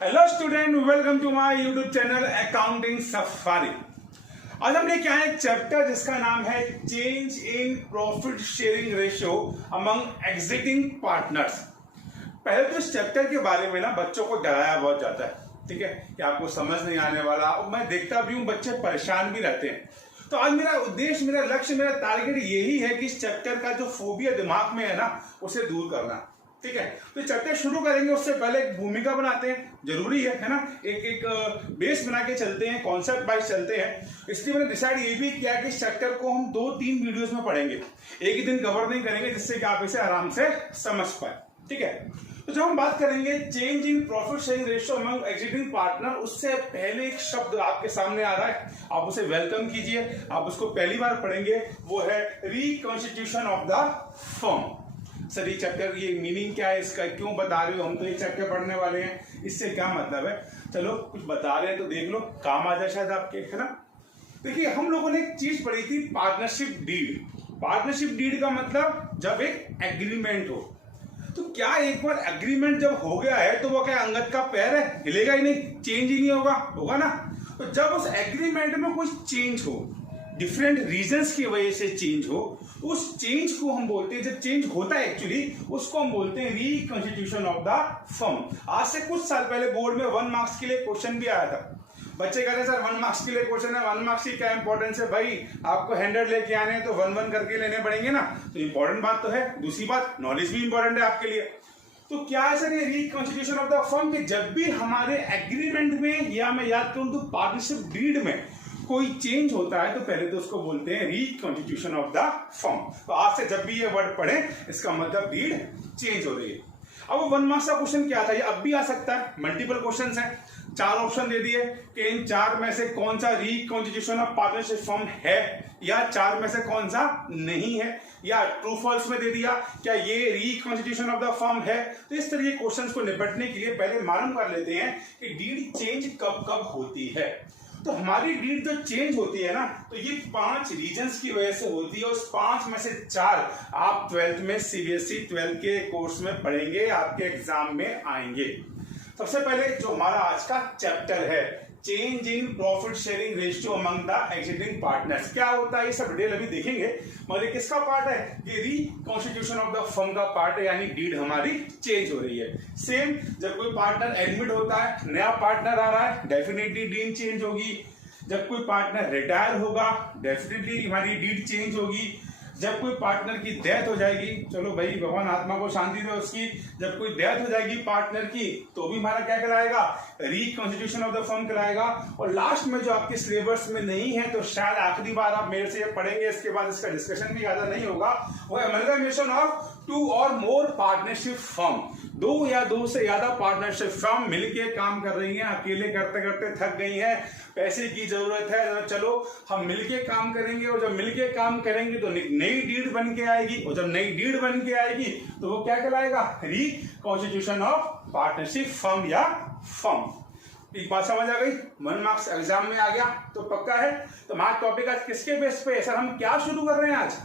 Hello student, welcome to my YouTube channel Accounting Safari. आज हम लेके आए चैप्टर जिसका नाम है change in profit sharing ratio among existing partners. पहले तो इस चैप्टर के बारे में ना बच्चों को डराया बहुत जाता है, ठीक है, कि आपको समझ नहीं आने वाला। और मैं देखता भी हूँ बच्चे परेशान भी रहते हैं। तो आज मेरा उद्देश्य, मेरा लक्ष्य, मेरा टारगेट यही है कि इस चैप्टर का जो फोबिया दिमाग में है ना उसे दूर करना, ठीक है। तो चैप्टर शुरू करेंगे उससे पहले एक भूमिका बनाते हैं, जरूरी है ना। एक बेस बना के चलते हैं, कॉन्सेप्ट वाइज चलते हैं। इसलिए मैंने डिसाइड ये भी किया कि इस चैप्टर को हम 2-3 वीडियोस में पढ़ेंगे, एक ही दिन कवर नहीं करेंगे, जिससे कि आप इसे आराम से समझ पाए, ठीक है। तो जब हम बात करेंगे change in profit sharing ratio among exiting partner, उससे पहले एक शब्द आपके सामने आ रहा है, आप उसे वेलकम कीजिए। आप उसको पहली बार पढ़ेंगे, वो है reconstitution of the firm. Sir ये चैप्टर, ये मीनिंग क्या है इसका, क्यों बता रहे हो, हम तो ये चैप्टर पढ़ने वाले हैं, इससे क्या मतलब है। चलो कुछ बता रहे हैं तो देख लो, काम आ जाए शायद आपके, है ना। देखिए हम लोगों ने एक चीज पढ़ी थी, पार्टनरशिप डीड। पार्टनरशिप डीड का मतलब जब एक एग्रीमेंट हो, तो क्या एक बार एग्रीमेंट जब हो गया है तो वो क्या अंगद का पैर है, हिलेगा ही नहीं, चेंज ही नहीं होगा, होगा ना। तो जब उस एग्रीमेंट में कुछ चेंज हो, डिफरेंट रीजंस की वजह से चेंज हो, उस चेंज को हम बोलते हैं, जब चेंज होता है एक्चुअली उसको हम बोलते हैं रिकॉन्स्टिट्यूशन ऑफ द फर्म। आज से कुछ साल पहले बोर्ड में 1 मार्क्स के लिए क्वेश्चन भी आया था। बच्चे कह रहे सर 1 मार्क्स के लिए क्वेश्चन है, 1 मार्क्स की क्या इंपॉर्टेंस है भाई, आपको 100 लेके आने हैं तो 1-1 करके लेने पड़ेंगे ना। तो इंपॉर्टेंट बात तो है, दूसरी बात नॉलेज भी इंपॉर्टेंट है आपके लिए। तो क्या है सर ये रिकॉन्स्टिट्यूशन ऑफ द फर्म, कि जब भी हमारे एग्रीमेंट में, या मैं याद करूं तो पार्टनरशिप डीड में कोई चेंज होता है तो पहले तो उसको बोलते हैं रिकॉन्स्टिट्यूशन ऑफ द फर्म। तो आज से जब भी ये वर्ड पढ़े इसका मतलब डीड चेंज हो रही है। अब 1 मार्क्स का क्वेश्चन क्या था, ये अब भी आ सकता है, मल्टीपल क्वेश्चन है। 4 ऑप्शन दे दिए कि इन 4 में से कौन सा रिकॉन्स्टिट्यूशन ऑफ पार्टनरशिप फर्म है, या 4 में से कौन सा नहीं है, या ट्रू फॉल्स में दे दिया क्या ये रिकॉन्स्टिट्यूशन ऑफ द फर्म है। तो इस तरह के क्वेश्चंस को निपटने के लिए पहले मालूम कर लेते हैं कि डीड चेंज कब कब होती है। तो हमारी डीड जो चेंज होती है ना, तो ये 5 रीजंस की वजह से होती है। उस 5 में से 4 आप 12th में सीबीएसई 12th के कोर्स में पढ़ेंगे, आपके एग्जाम में आएंगे। सबसे पहले जो हमारा आज का चैप्टर है change in profit sharing ratio among the exiting partners, क्या होता है ये सब डिटेल अभी देखेंगे। मगर ये किसका पार्ट है, ये रिकॉन्स्टिट्यूशन ऑफ द फर्म का पार्ट है, यानी डीड हमारी चेंज हो रही है। सेम जब कोई पार्टनर एडमिट होता है, नया पार्टनर आ रहा है, डेफिनेटली डीड चेंज होगी। जब कोई पार्टनर रिटायर होगा, डेफिनेटली हमारी डीड चेंज होगी। जब कोई पार्टनर की डेथ हो जाएगी, चलो भाई भगवान आत्मा को शांति दे उसकी, जब कोई डेथ हो जाएगी पार्टनर की तो भी हमारा क्या कराएगा, रिकॉन्स्टिट्यूशन ऑफ द फर्म कराएगा। और लास्ट में जो आपके सिलेबस में नहीं है, तो शायद आखिरी बार आप मेरे से पढ़ेंगे, इसके बाद इसका डिस्कशन भी ज्यादा नहीं होगा, वो अमलगामेशन ऑफ 2 और मोर पार्टनरशिप फर्म। 2 या 2 से ज्यादा पार्टनरशिप फर्म मिलके काम कर रही हैं, अकेले करते करते थक गई हैं, पैसे की जरूरत है, चलो हम मिलके काम करेंगे। और जब मिलके काम करेंगे तो नई डीड बन के आएगी, और जब नई डीड बन के आएगी तो वो क्या कहलाएगा, रिकॉन्स्टिट्यूशन ऑफ पार्टनरशिप फर्म या फर्म। एक बात समझ आ गई, 1 मार्क्स एग्जाम में आ गया तो पक्का है। तो हमारा टॉपिक आज किसके बेस पे है सर, हम क्या शुरू कर रहे हैं आज।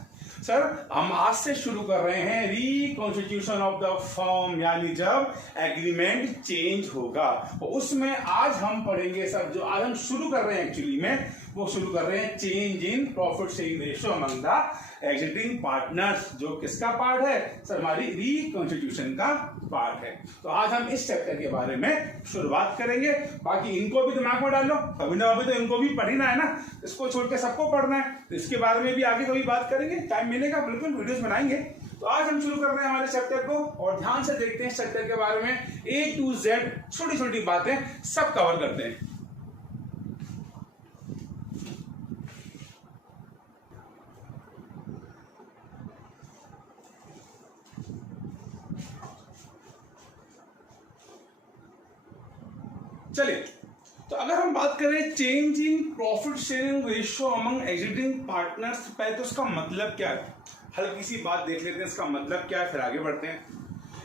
सर हम आज से शुरू कर रहे हैं रिकॉन्स्टिट्यूशन ऑफ द फर्म, यानी जब एग्रीमेंट चेंज होगा। और उसमें आज हम पढ़ेंगे सर, जो आज हम शुरू कर रहे हैं एक्चुअली में, वो शुरू कर रहे हैं change in profit sharing ratio among the exiting partners, जो किसका पार्ट है सर, हमारी रिकॉन्स्टिट्यूशन का पार्ट है। तो आज हम इस चैप्टर के बारे में शुरुआत करेंगे। बाकी इनको भी दिमाग में डाल लो, कभी ना कभी तो इनको भी पढ़ना है ना, इसको छोड़ के सबको पढ़ना है। तो इसके बारे में भी आगे कभी बात करेंगे, टाइम मिलेगा बिल्कुल वीडियोस बनाएंगे। तो आज हम शुरू कर रहे हैं हमारे चैप्टर को, और ध्यान से देखते हैं इस चैप्टर के बारे में, A to Z छोटी छोटी बातें सब कवर करते हैं। चलिए, तो अगर हम बात करें change in profit sharing ratio among existing partners, पहले तो इसका मतलब क्या है, हल्की सी बात देख लेते हैं इसका मतलब क्या है, फिर आगे बढ़ते हैं।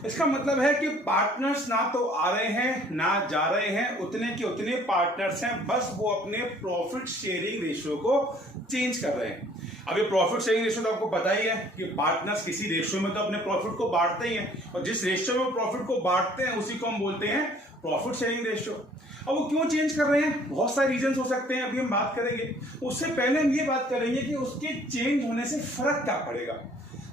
इसका मतलब है कि पार्टनर्स ना तो आ रहे हैं ना जा रहे हैं, उतने के उतने पार्टनर्स हैं, बस वो अपने प्रॉफिट शेयरिंग रेशियो को चेंज कर रहे हैं। अब ये प्रॉफिट शेयरिंग रेशियो तो आपको पता ही है कि पार्टनर्स किसी रेशियो में तो अपने प्रॉफिट को बांटते ही हैं, और जिस रेशियो में प्रॉफिट को बांटते हैं उसी को हम बोलते हैं प्रॉफिट शेयरिंग रेशियो। अब वो क्यों चेंज कर रहे हैं, बहुत सारे रीजन हो सकते हैं, अभी हम बात करेंगे। उससे पहले हम ये बात करेंगे कि उसके चेंज होने से फर्क क्या पड़ेगा।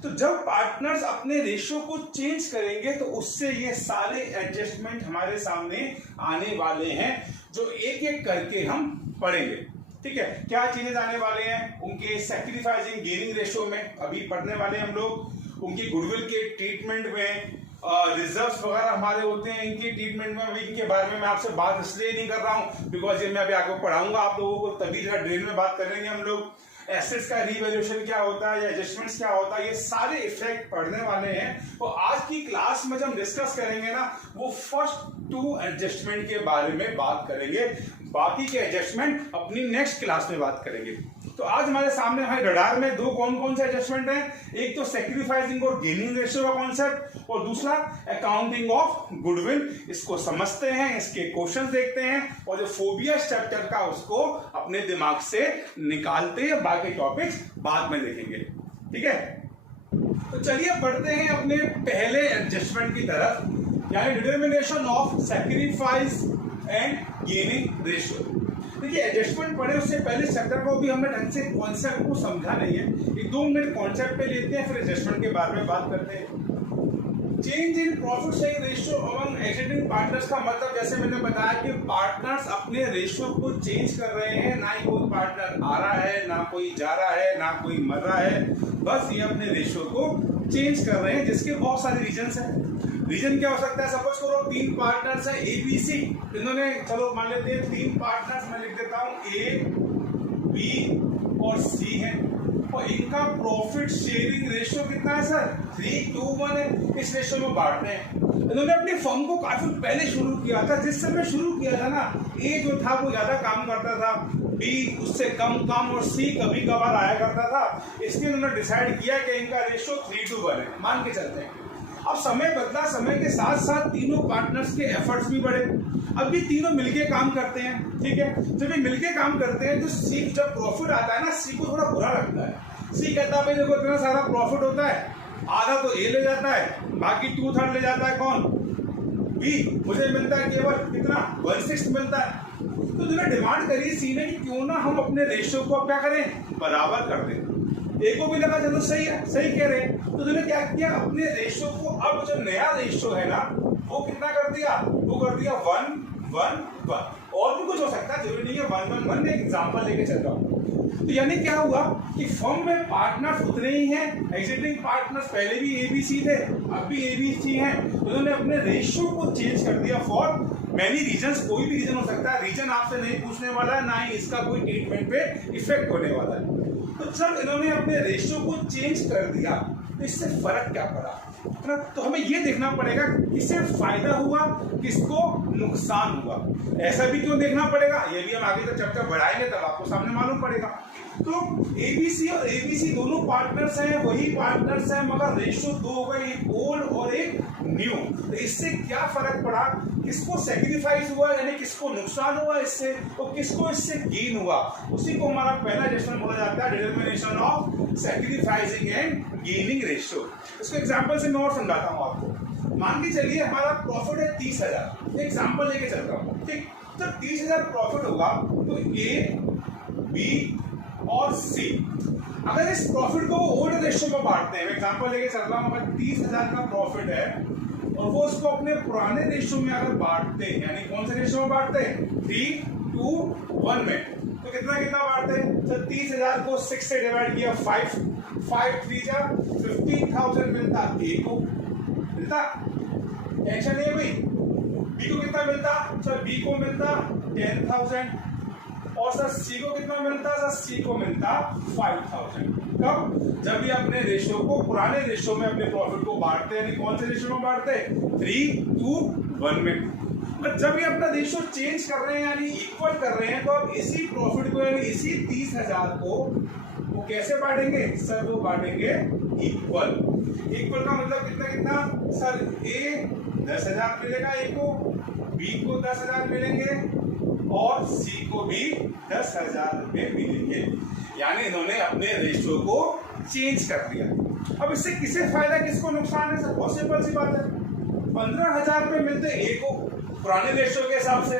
तो जब पार्टनर्स अपने रेशियो को चेंज करेंगे तो उससे ये सारे एडजस्टमेंट हमारे सामने आने वाले हैं, जो एक एक करके हम पढ़ेंगे। ठीक है, क्या चेंजेस आने वाले हैं उनके सैक्रिफाइसिंग गेनिंग रेशियो में, अभी पढ़ने वाले हम लोग। उनकी गुडविल के ट्रीटमेंट में, रिजर्व्स वगैरह हमारे होते हैं, इनके ट्रीटमेंट में अभी इनके बारे में मैं आपसे बात इसलिए नहीं कर रहा हूं बिकॉज ये मैं अभी आगे पढ़ाऊंगा आप लोगों को, तभी जरा डिटेल में बात करेंगे हम लोग। एसेट्स का रीवैल्यूएशन क्या होता है या एडजस्टमेंट्स क्या होता है, ये सारे इफेक्ट पढ़ने वाले हैं। तो आज की क्लास में जब हम डिस्कस करेंगे ना, वो फर्स्ट 2 एडजस्टमेंट के बारे में बात करेंगे, बाकी के एडजस्टमेंट अपनी नेक्स्ट क्लास में बात करेंगे। तो आज हमारे सामने हमारे रडार में 2 कौन कौन से एडजस्टमेंट हैं, एक तो सैक्रिफाइसिंग और गेनिंग रेशियो का कॉन्सेप्ट, और दूसरा अकाउंटिंग ऑफ गुडविल। इसको समझते हैं, इसके क्वेश्चंस देखते हैं, और जो फोबिया चैप्टर का उसको अपने दिमाग से निकालते हैं, बाकी टॉपिक्स बाद में देखेंगे। ठीक है, तो चलिए बढ़ते हैं अपने पहले एडजस्टमेंट की तरफ, यानी determination of sacrifice and gaining ratio. देखिए, एडजस्टमेंट पढ़े उससे पहले चैप्टर को भी हमने ढंग से कॉन्सेप्ट को समझा नहीं है, एक 2 मिनट कॉन्सेप्ट पे लेते हैं, फिर एडजस्टमेंट के बारे में बात करते हैं। Change in profit sharing ratio among existing partners का मतलब, जैसे मैंने बताया कि पार्टनर्स अपने रेशियो को चेंज कर रहे हैं, ना ही कोई पार्टनर आ रहा है, ना कोई जा रहा है, ना कोई मर रहा है, बस ये अपने रेशियो को चेंज कर रहे हैं, जिसके बहुत सारे रीजंस हैं। रीजन क्या हो सकता है, सपोज करो 3 पार्टनर्स हैं ABC, इन्होंने, चलो मान लेते हैं 3 पार्टनर्स, मैं लिख देता हूं A, B और C है, और इनका प्रॉफिट शेयरिंग रेशियो कितना है सर, 3:1 है। इस रेशियो में बांटते हैं। इन्होंने अपनी फर्म को काफी पहले शुरू किया था, जिस समय शुरू किया था ना, A जो था वो ज्यादा काम करता था, B उससे कम काम, और C कभी कभार आया करता था। इसलिए उन्होंने डिसाइड किया कि इनका रेशियो 3:1 है, मान के चलते हैं। अब समय बदला, समय के साथ साथ तीनों पार्टनर्स के एफर्ट्स भी बढ़े, अब ये तीनों मिलके काम करते हैं। ठीक है, जब ये मिलके काम करते हैं तो सी, जब प्रॉफिट आता है ना, सी को थोड़ा बुरा लगता है। सी कहता है भाई देखो इतना सारा प्रॉफिट होता है, आधा तो ए ले जाता है, बाकी 2/3 ले जाता है कौन, बी, मुझे मिलता है केवल कितना, 1/6 मिलता है। तो उन्होंने डिमांड करी सी ने कि क्यों ना हम अपने रेशियो को अब क्या करें, बराबर कर दें। ए को भी लगा चलो सही है, सही कह रहे हैं, तो उन्होंने क्या किया, अपने रेशियो को, अब जो नया रेशियो है ना, वो कितना कर दिया, वो कर दिया 1:1:1। और भी कुछ हो सकता है, जरूरी नहीं है 1:1:1, मैं एग्जांपल लेके चल रहा हूँ। तो यानी क्या हुआ कि फर्म में पार्टनर्स उतने ही हैं, एग्जिस्टिंग पार्टनर्स पहले भी ABC थे, अब भी ABC हैं, उन्होंने अपने रेशियो को चेंज कर दिया फॉर मैनी रीजंस। कोई भी रीजन हो सकता है, रीजन आपसे नहीं पूछने वाला है, ना ही इसका कोई ट्रीटमेंट पे इफेक्ट होने वाला है। तो जब इन्होंने अपने रेशियो को चेंज कर दिया तो इससे फर्क क्या पड़ा, है ना। तो हमें ये देखना पड़ेगा किससे फायदा हुआ, किसको नुकसान हुआ। ऐसा भी क्यों देखना पड़ेगा, ये भी हम आगे जब चैप्टर बढ़ाएंगे तब आपको सामने मालूम पड़ेगा। तो ABC और ABC दोनों पार्टनर्स हैं, वही पार्टनर्स हैं, मगर रेशियो 2 हो गए, एक ओल्ड और एक न्यू। तो इससे क्या फर्क पड़ा, किसको सैक्रिफाइस हुआ, यानी किसको नुकसान हुआ इससे, और किसको इससे गेन हुआ। उसी को हमारा पहला एडजस्टमेंट बोला जाता है, determination of sacrificing and gaining ratio. इसको एग्जांपल से मैं और समझाता हूं आपको। मान के चलिए हमारा प्रॉफिट है 30,000, एग्जांपल लेके चल रहा हूं। ठीक, जब 30,000 प्रॉफिट होगा तो A, B और C, अगर इस प्रॉफिट को ओल्ड रेशियो में बांटते हैं, एग्जांपल लेके चल रहा हूं, अगर 30,000 का प्रॉफिट है और वो उसको अपने पुराने रेशियो में अगर बांटते हैं, यानी कौन से रेशियो में बांटते हैं, 3:1 में, तो कितना कितना बांटते हैं, तो 30,000 को 6 से डिवाइड किया, 5 3 जा 15,000 मिलता ए को, मिलता, टेंशन नहीं है भाई। बी को कितना मिलता, सर बी को मिलता 10,000, और सर सी को कितना मिलता, सर सी को मिलता 5,000। कब, जब ये अपने रेशियो को, पुराने रेशियो में अपने प्रॉफिट को बांटते हैं, कौन से रेशियो में बांटते हैं, 3:1 में। और जब ये अपना रेशियो चेंज कर रहे हैं, यानी इक्वल कर रहे हैं, तो अब इसी प्रॉफिट को, यानी इसी 30,000 को वो कैसे बांटेंगे, सर वो बांटेंगे इक्वल। इक्वल का मतलब कितना कितना, सर ए 10,000 मिलेगा ए को, बी को 10,000 मिलेंगे, और सी को भी 10,000 रुपए मिलेंगे। यानी इन्होंने अपने रेशियो को चेंज कर दिया। अब इससे किसे फायदा, किसको नुकसान है, सर बहुत सिंपल सी बात है। 15,000 रुपए मिलते ए को, पुराने रेशियो के हिसाब से,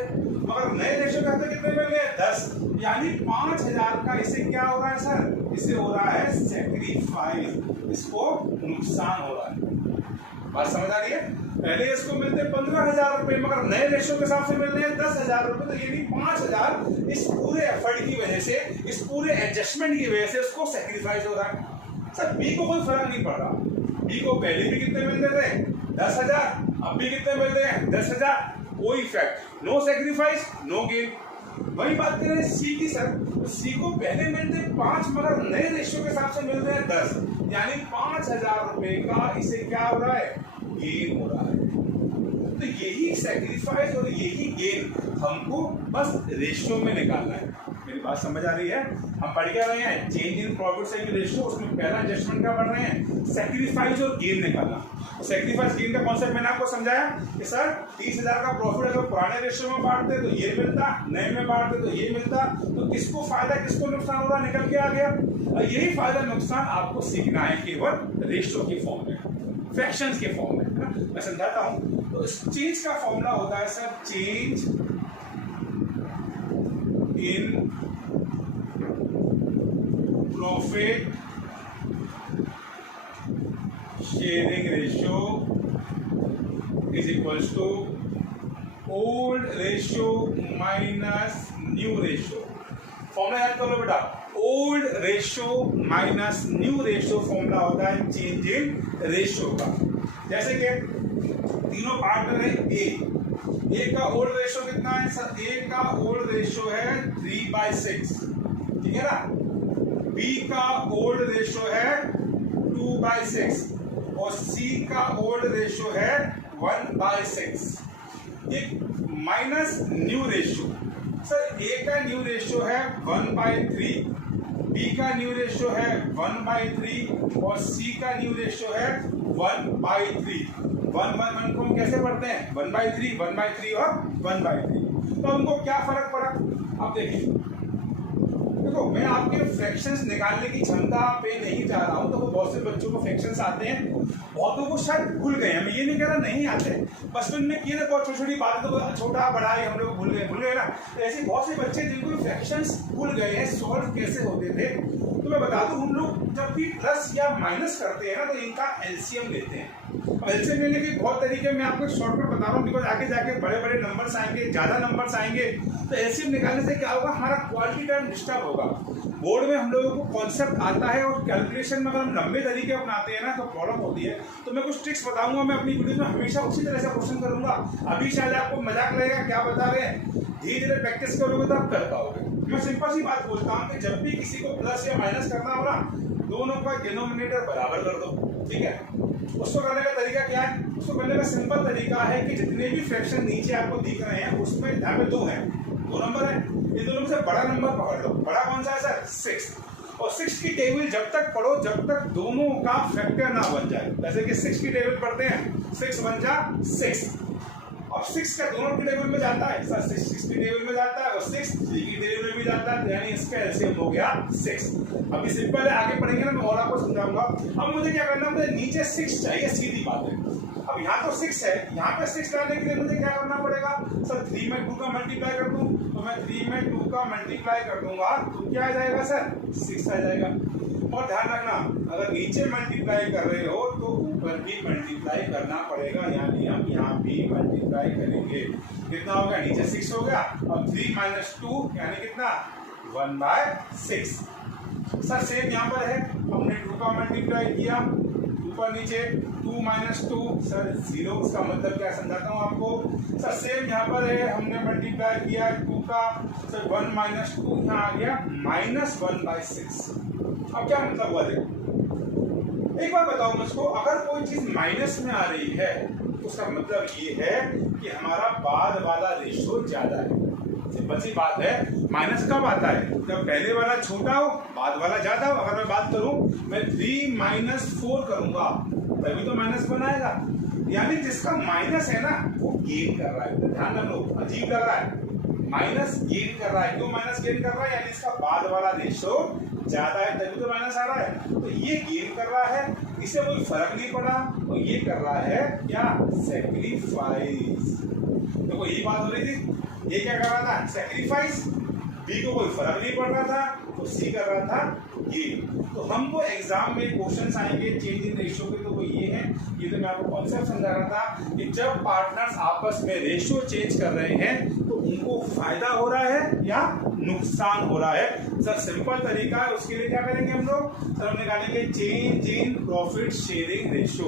मगर नए रेशियो के हिसाब से कितने मिल गए 10, यानी 5000 का इसे क्या हो रहा है सर, इसे हो रहा है सैक्रिफाइस, इसको नुकसान हो रहा है। बात समझ आ रही है? पहले इसको मिलते 15,000 रुपए, मगर नए रेशियो के हिसाब से मिल रहे हैं 10,000 रुपए, तो ये भी 5,000 इस पूरे एफर्ट की वजह से, इस पूरे एडजस्टमेंट की वजह से उसको सैक्रिफाइस हो रहा है। सर बी को कोई फर्क नहीं पड़ रहा, बी को पहले भी कितने मिलते थे 10,000, अब भी कितने मिलते हैं 10,000, कोई effect, no sacrifice no gain. वही बात करें सी की सर, तो सी को पहले मिलते 5, मगर नए रेशियो के हिसाब से मिलते हैं 10, यानी 5,000 रुपए का इसे क्या हो रहा है, गेन हो रहा है। तो यही सैक्रिफाइस और यही गेन हमको बस रेशियो में निकालना है। मेरी बात समझ आ रही है? हम पढ़ क्या रहे हैं, change in profit selling ratio, उसमें पहला एडजस्टमेंट क्या पढ़ रहे हैं, सैक्रिफाइस और गेन निकालना। तो सैक्रिफाइस गेन का कॉन्सेप्ट मैंने आपको समझाया कि सर 30,000 का प्रॉफिट अगर पुराने रेशियो में बांटते तो ये मिलता, नए में बांटते तो ये मिलता, तो किसको फायदा किसको नुकसान हो रहा निकल के आ गया। और यही फायदा नुकसान आपको सीखना है केवल रेशियो के फॉर्म में, फ्रैक्शंस के फॉर्म में, है ना। मैं समझाता हूं। तो इस चेंज का फॉर्मूला होता है sir, change in profit sharing ratio is equals to old ratio minus new ratio. Formula याद कर लो बेटा, old ratio minus new ratio formula होता है चेंज इन रेशियो का। जैसे कि तीनों पार्टनर है ए का ओल्ड रेशियो कितना है सर, ए का ओल्ड रेशियो है 3/6, ठीक है ना। बी का ओल्ड रेशियो है 2/6 और सी का ओल्ड रेशियो है 1/6। ये माइनस न्यू रेशियो, सर ए का न्यू रेशियो है 1/3, बी का न्यू रेशियो है 1/3 और सी का न्यू रेशियो है 1/3। 1 को हम कैसे पढ़ते हैं, 1/3 1/3 और 1/3। तो हमको क्या फर्क पड़ा, अब देखिए, देखो मैं आपके फ्रैक्शंस निकालने की क्षमता पे नहीं जा रहा हूं। तो वो बहुत से बच्चों को फ्रैक्शंस आते हैं, बहुतों को शायद भूल गए हैं, मैं ये नहीं कह रहा नहीं आते, बचपन में किए ना बहुत छोटी छोटी बातें, तो छोटा बड़ा ही हम लोग भूल गए ना। तो ऐसे बहुत से बच्चे जिनको फ्रैक्शंस भूल गए हैं सॉल्व कैसे होते थे। तो मैं बता दूं, हम लोग जब भी प्लस या माइनस करते हैं ना, तो इनका एलसीएम लेते हैं। एलसीएम लेने के बहुत तरीके मैं आपको शॉर्टकट बता रहा हूँ, बिकॉज आगे जाके बड़े बड़े नंबर्स आएंगे, ज्यादा नंबर्स आएंगे, तो एलसीएम निकालने से क्या होगा, हमारा क्वालिटी टाइम डिस्टर्ब होगा। बोर्ड में हम लोगों को कॉन्सेप्ट आता है और कैलकुलेशन में अगर हम लंबे तरीके अपनाते हैं ना तो प्रॉब्लम होती है। तो मैं कुछ ट्रिक्स बताऊंगा, मैं अपनी वीडियो में हमेशा उसी तरह से क्वेश्चन करूंगा। अभी शायद आपको मजाक लगेगा क्या बता रहे हैं, धीरे धीरे प्रैक्टिस करोगे तो आप कर पाओगे। मैं सिंपल सी बात बोलता हूँ कि जब भी किसी को प्लस या माइनस करना हो ना, दोनों का डिनोमिनेटर बराबर कर दो, ठीक है। उसको करने का तरीका क्या है, उसको करने का सिंपल तरीका है कि जितने भी फ्रैक्शन नीचे आपको दिख रहे हैं उसमें यहाँ पे 2 हैं, 2 नंबर है, इन दोनों में से बड़ा नंबर पकड़ लो। बड़ा कौन सा है सर, 6। और 6 की टेबल जब तक पढ़ो जब तक दोनों का फैक्टर ना बन जाए। जैसे कि 6 की टेबल पढ़ते हैं, 6 बन जा 6। अब 6 का दोनों की टेबल में जाता है सर, 6 की टेबल में जाता है और 6 3 की टेबल में भी जाता है, यानी इसका एलसीएम हो गया 6। अभी सिंपल है, आगे पढ़ेंगे ना मैं और आपको समझाऊंगा। अब मुझे क्या करना, मुझे नीचे 6 चाहिए, सीधी बात है। अब यहाँ तो 6 है, यहाँ पे 6 लाने के लिए मुझे क्या करना पड़ेगा सर, 3 में 2 का मल्टीप्लाई कर दूं, तो मैं 3 में 2 का मल्टीप्लाई कर दूंगा तो क्या आ जाएगा सर, 6 आ जाएगा। और ध्यान रखना, अगर नीचे मल्टीप्लाई कर रहे हो तो ऊपर भी मल्टीप्लाई करना पड़ेगा, यानी हम यहाँ भी मल्टीप्लाई करेंगे। कितना हो गया, नीचे 6 हो गया, अब 3 - 2 यानी कितना 1/6। सर सेम यहाँ पर है, हमने 2 का मल्टीप्लाई किया, ऊपर नीचे 2 - 2 सर 0, उसका मतलब क्या समझाता हूँ आपको। सर सेम यहाँ पर है, हमने मल्टीप्लाई किया 2 का, सर 1 - 2 यहाँ आ गया -1/6। अब क्या मतलब हुआ, देखो एक बार बताओ मुझको, अगर कोई चीज माइनस में आ रही है तो उसका मतलब ये है कि हमारा बाद वाला रेशियो ज्यादा है। सिंपल सी बात है, माइनस कब आता है, जब पहले वाला छोटा हो बाद वाला ज्यादा हो। अगर मैं बात करूं, मैं 3 - 4 करूंगा तभी तो -1 आएगा, यानी जिसका माइनस है ना वो गेन कर रहा है। ध्यान रखो, अजीब लग रहा है, माइनस गेन कर रहा है। क्यों माइनस गेन कर रहा है, यानी इसका बाद वाला रेशियो ज्यादा है तभी तो माइनस आ रहा है। तो ये गेन कर रहा है, इसे कोई फर्क नहीं पड़ा, और ये कर रहा है क्या, सैक्रिफाइस। देखो यही बात हो रही थी, ये क्या कर रहा था सेक्रीफाइस, बी को कोई फर्क नहीं पड़ रहा था, तो सी कर रहा था गेन। तो हमको एग्जाम में क्वेश्चंस आएंगे चेंज इन रेशियो के, तो वो ये है, ये तो मैं आपको कॉन्सेप्ट समझा रहा था कि जब पार्टनर्स आपस में रेशियो चेंज कर रहे हैं तो उनको फायदा हो रहा है या नुकसान हो रहा है। सर सिंपल तरीका है, उसके लिए क्या करेंगे हम लोग, सर हम निकालेंगे change in profit sharing ratio.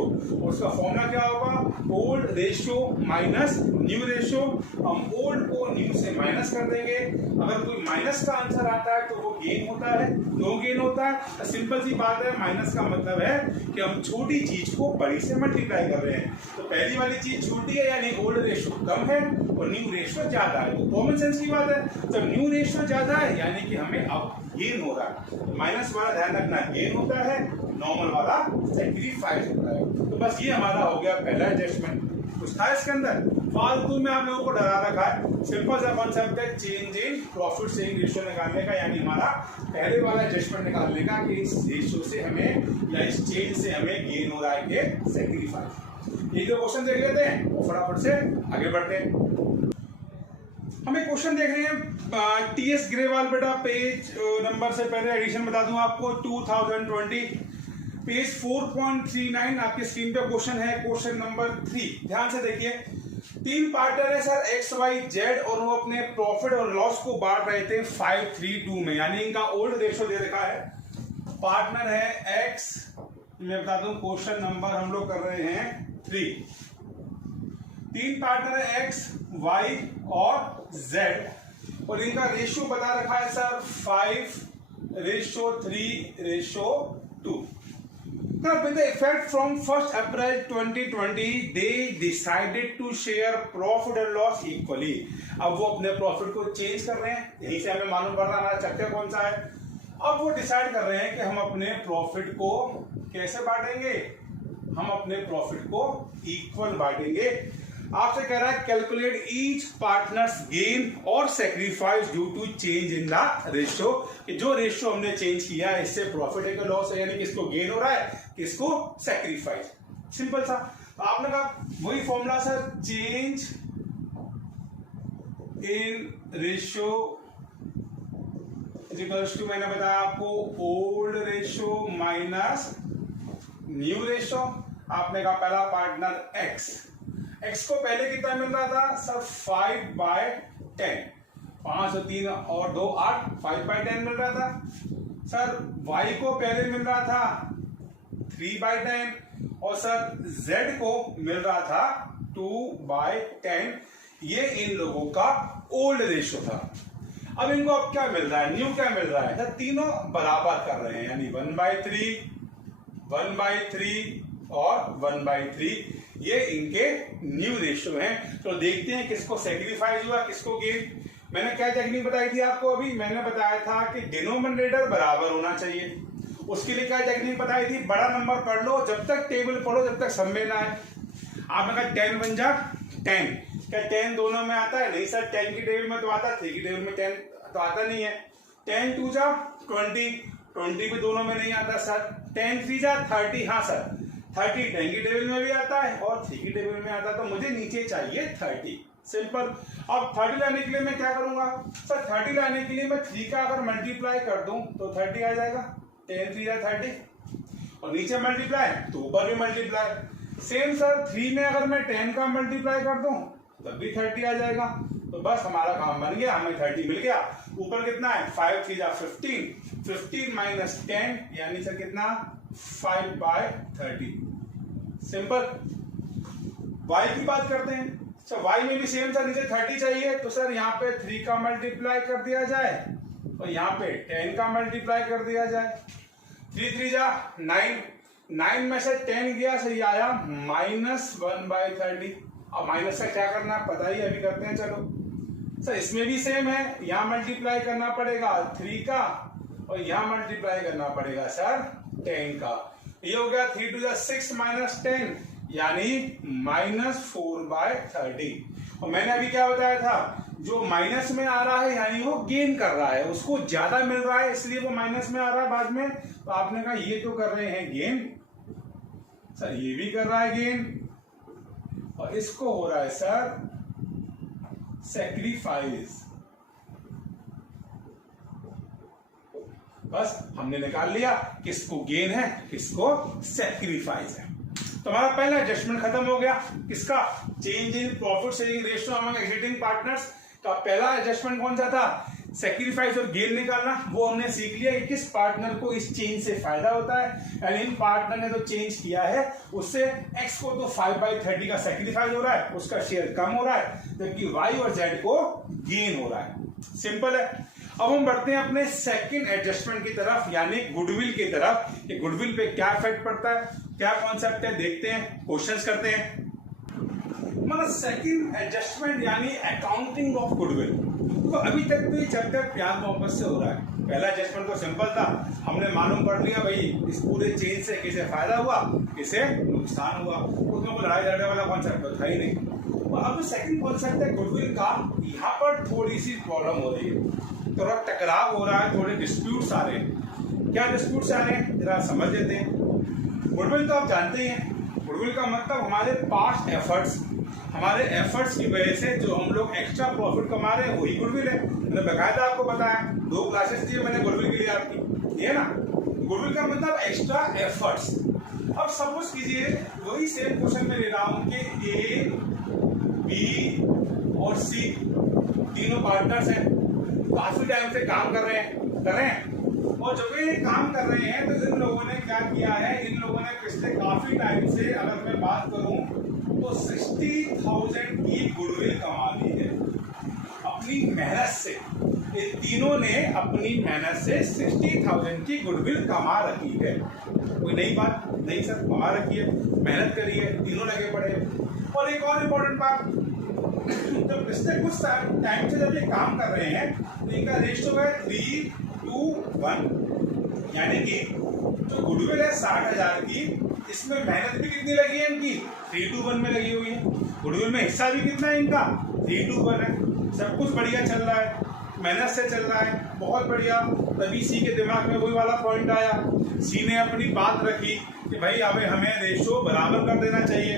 उसका फॉर्मूला क्या होगा, old ratio minus new ratio. हम ओल्ड को न्यू से माइनस कर देंगे, अगर कोई माइनस का आंसर आता है तो वो गेन होता है, नो गेन होता है। सिंपल सी बात है, माइनस का मतलब है कि हम छोटी चीज को बड़ी से मल्टीप्लाई कर रहे हैं। तो पहली वाली चीज छोटी है यानी ओल्ड रेशियो कम है और न्यू रेशियो ज्यादा है, तो कॉमन सेंस की बात है। जब न्यू रेशियो ज्यादा है यानी कि हमें अब गेन हो रहा है, तो माइनस वाला ध्यान रखना गेन होता है, नॉर्मल वाला सेक्रीफाइस होता है। तो बस ये हमारा हो गया पहला एडजस्टमेंट। कुछ था इसके अंदर फालतू में आप लोगों को डरा रखा है, सिंपल सा कॉन्सेप्ट है change in profit sharing ratio निकालने का, यानी हमारा पहले वाला एडजस्टमेंट निकालने का कि इस रेशियो से हमें या इस चेंज से हमें गेन हो रहा है कि सेक्रीफाइस। ये जो क्वेश्चन देख लेते हैं और फटाफट से आगे बढ़ते हैं। हमें क्वेश्चन देख रहे हैं टीएस ग्रेवाल, बेटा पेज नंबर से पहले एडिशन बता दूं आपको 2020 पेज 4.39 आपके स्क्रीन पे क्वेश्चन है, क्वेश्चन नंबर 3। ध्यान से देखिए, तीन पार्टनर है सर एक्स वाई जेड और वो अपने प्रॉफिट और लॉस को बांट रहे थे 5-3-2 में, यानी इनका ओल्ड रेशियो दे रखा है। पार्टनर है एक्स, मैं बता दूं क्वेश्चन नंबर हम लोग कर रहे हैं 3। तीन पार्टनर है एक्स वाई और जेड और इनका रेशियो बता रखा है sir 5:3:2। With the effect from 1st April 2020, they decided to share profit and loss equally. अब वो अपने प्रॉफिट को चेंज कर रहे हैं, यहीं से हमें मालूम पड़ रहा है हमारा चैप्टर कौन सा है। अब वो डिसाइड कर रहे हैं कि हम अपने प्रॉफिट को कैसे बांटेंगे, हम अपने प्रॉफिट को इक्वल बांटेंगे। आपसे कह रहा है कैलकुलेट ईच पार्टनर्स गेन और sacrifice due to change in the ratio, कि जो रेशियो हमने चेंज किया है इससे प्रॉफिट है कि लॉस है, यानी किसको गेन हो रहा है किसको सेक्रीफाइस। सिंपल सा। तो आपने कहा वही formula sir, change in ratio equals to, मैंने बताया आपको old ratio minus new ratio. आपने कहा पहला पार्टनर एक्स, एक्स को पहले कितना मिल रहा था सर 5/10, 5 और 3 और 2 8, 5/10 मिल रहा था। सर वाई को पहले मिल रहा था 3/10 और सर जेड को मिल रहा था 2/10। ये इन लोगों का ओल्ड रेशियो था। अब इनको अब क्या मिल रहा है, न्यू क्या मिल रहा है सर, तीनों बराबर कर रहे हैं, यानी 1/3, 1/3 और 1/3 ये इनके न्यू रेशियो हैं। तो देखते हैं किसको सेक्रीफाइस हुआ किसको गेन। मैंने क्या टेक्निक बताई थी आपको, अभी मैंने बताया था कि डिनोमिनेटर बराबर होना चाहिए। उसके लिए क्या टेक्निक बताई थी, बड़ा नंबर पढ़ लो, जब तक टेबल पढ़ो जब तक सब में ना आए। आपने कहा 10 बन जा 10, क्या 10 दोनों में आता है, नहीं सर 10 की टेबल में तो आता है, 3 की टेबल में 10 तो आता नहीं है। 10 2 जा 20, 20 भी दोनों में नहीं आता सर। 10 3 जा 30, हाँ सर 30 10 की टेबल में भी आता है और 3 की टेबल में आता है, तो मुझे नीचे चाहिए 30। सिंपल। अब 30 लाने के लिए मैं क्या करूंगा सर, 30 लाने के लिए मैं 3 का अगर मल्टीप्लाई कर दूं तो 30 आ जाएगा, 10 3 जा 30 और नीचे मल्टीप्लाई तो ऊपर भी मल्टीप्लाई। सेम सर 3 में अगर मैं 10 का मल्टीप्लाई कर दूं तब भी 30 आ जाएगा। तो बस हमारा काम बन गया, हमें 30 मिल गया। ऊपर कितना है 5 3 जा 15, 15 माइनस 10 यानी सर कितना 5/30। सिंपल। y की बात करते हैं, सर y में भी सेम सर नीचे 30 चाहिए, तो सर यहाँ पे 3 का मल्टीप्लाई कर दिया जाए और यहाँ पे 10 का मल्टीप्लाई कर दिया जाए। 3 3 जा 9, 9 में से 10 गया, सही आया -1/30। अब माइनस का क्या करना है पता ही अभी करते हैं, चलो। सर इसमें भी सेम है, यहाँ मल्टीप्लाई करना पड़ेगा 3 का और यहाँ मल्टीप्लाई करना पड़ेगा सर 10 का। ये हो गया 3 2 जा 6 माइनस 10 यानी -4/30। और मैंने अभी क्या बताया था, जो माइनस में आ रहा है यानी वो गेन कर रहा है, उसको ज्यादा मिल रहा है इसलिए वो माइनस में आ रहा है बाद में। तो आपने कहा ये तो कर रहे हैं गेन, सर ये भी कर रहा है गेन और इसको हो रहा है सर सैक्रिफाइस। बस हमने निकाल लिया किसको गेन है, किसको सैक्रिफाइस है। तो हमारा पहला एडजस्टमेंट खत्म हो गया, किसका? Change in profit sharing ratio among existing partners का पहला एडजस्टमेंट कौन सा था? सैक्रिफाइस और गेन निकालना। वो हमने सीख लिया कि किस पार्टनर को इस चेंज से फायदा होता है, यानी इन पार्टनर ने तो चेंज किया है, उससे एक्स को तो 5/30 का सैक्रिफाइस हो रहा है, उसका शेयर कम हो रहा है, जबकि वाई और जेड को गेन हो रहा है। सिंपल है। अब हम बढ़ते हैं अपने सेकंड एडजस्टमेंट की तरफ, यानी गुडविल की तरफ, कि गुडविल पे क्या इफेक्ट पड़ता है, क्या कॉन्सेप्ट है, देखते हैं, क्वेश्चंस करते हैं। मतलब सेकंड एडजस्टमेंट यानी अकाउंटिंग ऑफ गुडविल। तो अभी तक तो ये चैप्टर प्यार मोहब्बत से हो रहा है। पहला एडजस्टमेंट तो सिंपल था, हमने मालूम पढ़ लिया भाई इस पूरे चेंज से किसे फायदा हुआ, किसे नुकसान हुआ, उसमें कोई लड़ाई झगड़े वाला कॉन्सेप्ट तो था ही नहीं। तो अब सेकंड कॉन्सेप्ट है गुडविल का, यहाँ पर थोड़ी सी प्रॉब्लम हो रही है, थोड़ा टकराव हो रहा है, थोड़े डिस्प्यूट्स आ रहे हैं। क्या डिस्प्यूट्स आ रहे हैं जरा समझ लेते हैं। गुडविल तो आप जानते ही हैं, गुडविल का मतलब हमारे पास्ट एफर्ट्स, हमारे एफर्ट्स की वजह से जो हम लोग एक्स्ट्रा प्रॉफिट कमा रहे हैं वही गुडविल है। मैंने बकायदा आपको बताया, 2 क्लासेस दिए मैंने गुडविल के लिए आपकी, ये ना। गुडविल का मतलब एक्स्ट्रा एफर्ट्स। अब सपोज कीजिए वही सेम क्वेश्चन में ले रहा हूं कि ए, बी और सी तीनों पार्टनर्स हैं, काफी टाइम से काम कर रहे हैं और जब ये काम कर रहे हैं तो इन लोगों ने क्या किया है, इन लोगों ने पिछले काफी टाइम से, अगर मैं बात करूं तो 60,000 की गुडविल कमा ली है अपनी मेहनत से। ये तीनों ने अपनी मेहनत से 60,000 की गुडविल कमा रखी है। कोई नई बात नहीं सर, कमा रखी है, मेहनत करी है, तीनों लगे पड़े। और एक और इम्पोर्टेंट बात, जब पिछले कुछ टाइम से जब ये काम कर रहे हैं तो इनका रेशियो है 3:1, यानी कि जो गुडविल है 60,000 की, इसमें मेहनत भी कितनी लगी है इनकी? 3:1 में लगी हुई है। गुडविल में हिस्सा भी कितना है इनका? 3:1 है। सब कुछ बढ़िया चल रहा है, मेहनत से चल रहा है, बहुत बढ़िया। तभी सी के दिमाग में वही वाला पॉइंट आया, सी ने अपनी बात रखी कि भाई अब हमें रेशो बराबर कर देना चाहिए।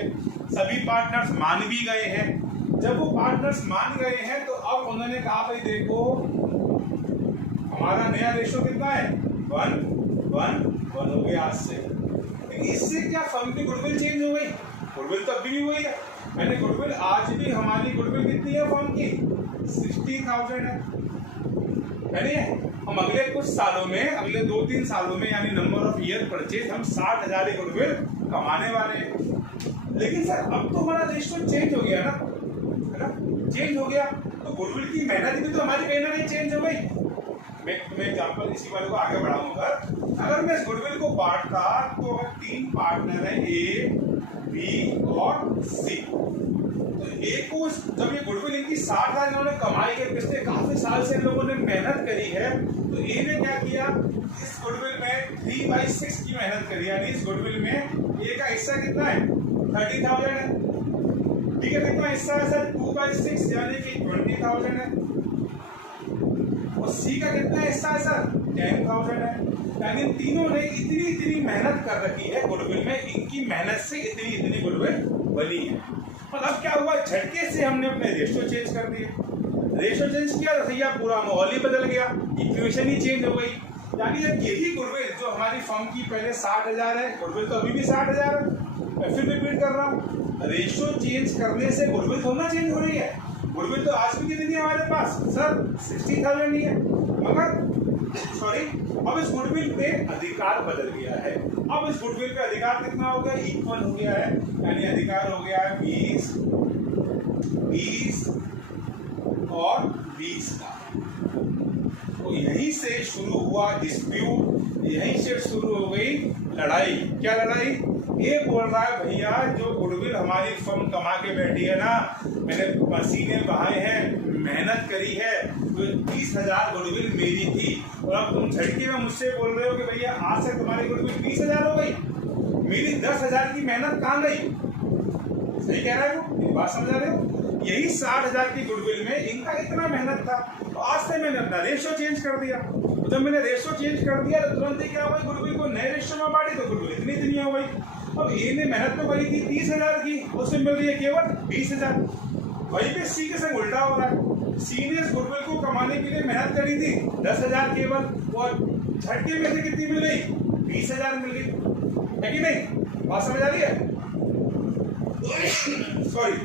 सभी पार्टनर्स मान भी गए हैं। जब वो पार्टनर्स मान गए हैं तो अब उन्होंने कहा भाई देखो हमारा नया रेशो कितना है? 1:1 हो गया आज से। इससे क्या फर्म की गुडविल चेंज हो गई? गुडविल तो अभी भी वही है। मैंने गुडविल आज भी, हमारी गुडविल कितनी है फर्म की? 60,000 है। यानी हम अगले कुछ सालों में, अगले 2-3 सालों में, यानी नंबर ऑफ ईयर परचेज, हम 60,000 गुडविल कमाने वाले हैं। लेकिन सर अब तो हमारा रेशियो चेंज हो गया ना, है ना? चेंज हो गया तो गुडविल की मेहनत भी तो हमारी कहीं ना कहीं चेंज हो गई। मैं तुम्हें एग्जाम्पल इसी वाले को आगे बढ़ाऊंगा। अगर मैं इस गुडविल को बांटता तो 3 पार्टनर है, ए, बी और सी। तो ए को जब ये गुडविल इनकी 60,000 इन्होंने कमाई है, पिछले काफी साल से इन लोगों ने मेहनत करी है, तो ए ने क्या किया, इस गुडविल में 3/6 की मेहनत करी, यानी इस गुडविल में ए का हिस्सा कितना है? 30,000 है। ठीक है, कितना हिस्सा है सर? 2/6 यानी कि 20,000 है। और सी का कितना हिस्सा है सर? 10,000 है। यानी तीनों ने इतनी मेहनत कर रखी है गुडविल में, इनकी मेहनत से इतनी गुडविल बनी है। और अब क्या हुआ, झटके से हमने अपने रेशियो चेंज कर दिए। रेशियो चेंज किया तो भैया पूरा माहौल ही बदल गया, इक्वेशन ही चेंज हो गई। यानी यही गुडविल जो हमारी फर्म की पहले 60,000 है, गुडविल तो अभी भी 60,000 है। मैं फिर रिपीट कर रहा हूँ, रेशियो चेंज करने से गुडविल थोड़ा चेंज हो रही है। गुडविल तो आज भी कितनी है हमारे पास सर? 60,000 ही है, मगर सॉरी अब इस गुडविल पे अधिकार बदल गया है। अब इस गुडविल पे अधिकार कितना हो गया? इक्वल हो गया है, यानी अधिकार हो गया है 20 और 20 का। तो यहीं से शुरू हुआ डिस्प्यूट, यहीं से शुरू हो गई लड़ाई। क्या लड़ाई? ये बोल रहा है भैया जो गुडविल हमारी फर्म कमा के बैठी है ना, मैंने पसीने बहाए हैं, मेहनत करी है, तो 20,000 गुडविल मेरी थी, और अब तुम झटके में मुझसे बोल रहे हो कि भैया आज से तुम्हारी गुडविल 20,000 हो गई, मेरी 10,000 की मेहनत कहाँ गई? सही कह रहा है वो, बात समझ रहे हो? यही 60,000 की गुडविल में इनका इतना मेहनत था, तो आज से मैंने अपना रेशियो चेंज कर दिया। तो जब मैंने रेशियो चेंज कर दिया तो तुरंत ही क्या हुआ, गुडविल को नए रेशियो में बांटी तो गुडविल इतनी हो गई। अब ए ने मेहनत तो करी थी 30,000 की, उससे मिल रही है केवल 20,000। वहीं पे सी के संग उल्टा हो रहा है। सी ने इस गुडविल को कमाने के लिए मेहनत करी थी 10,000 केवल, और झटके में से कितनी मिल गई? 20,000 मिल गई, है कि नहीं? बात समझ आ रही है? सॉरी।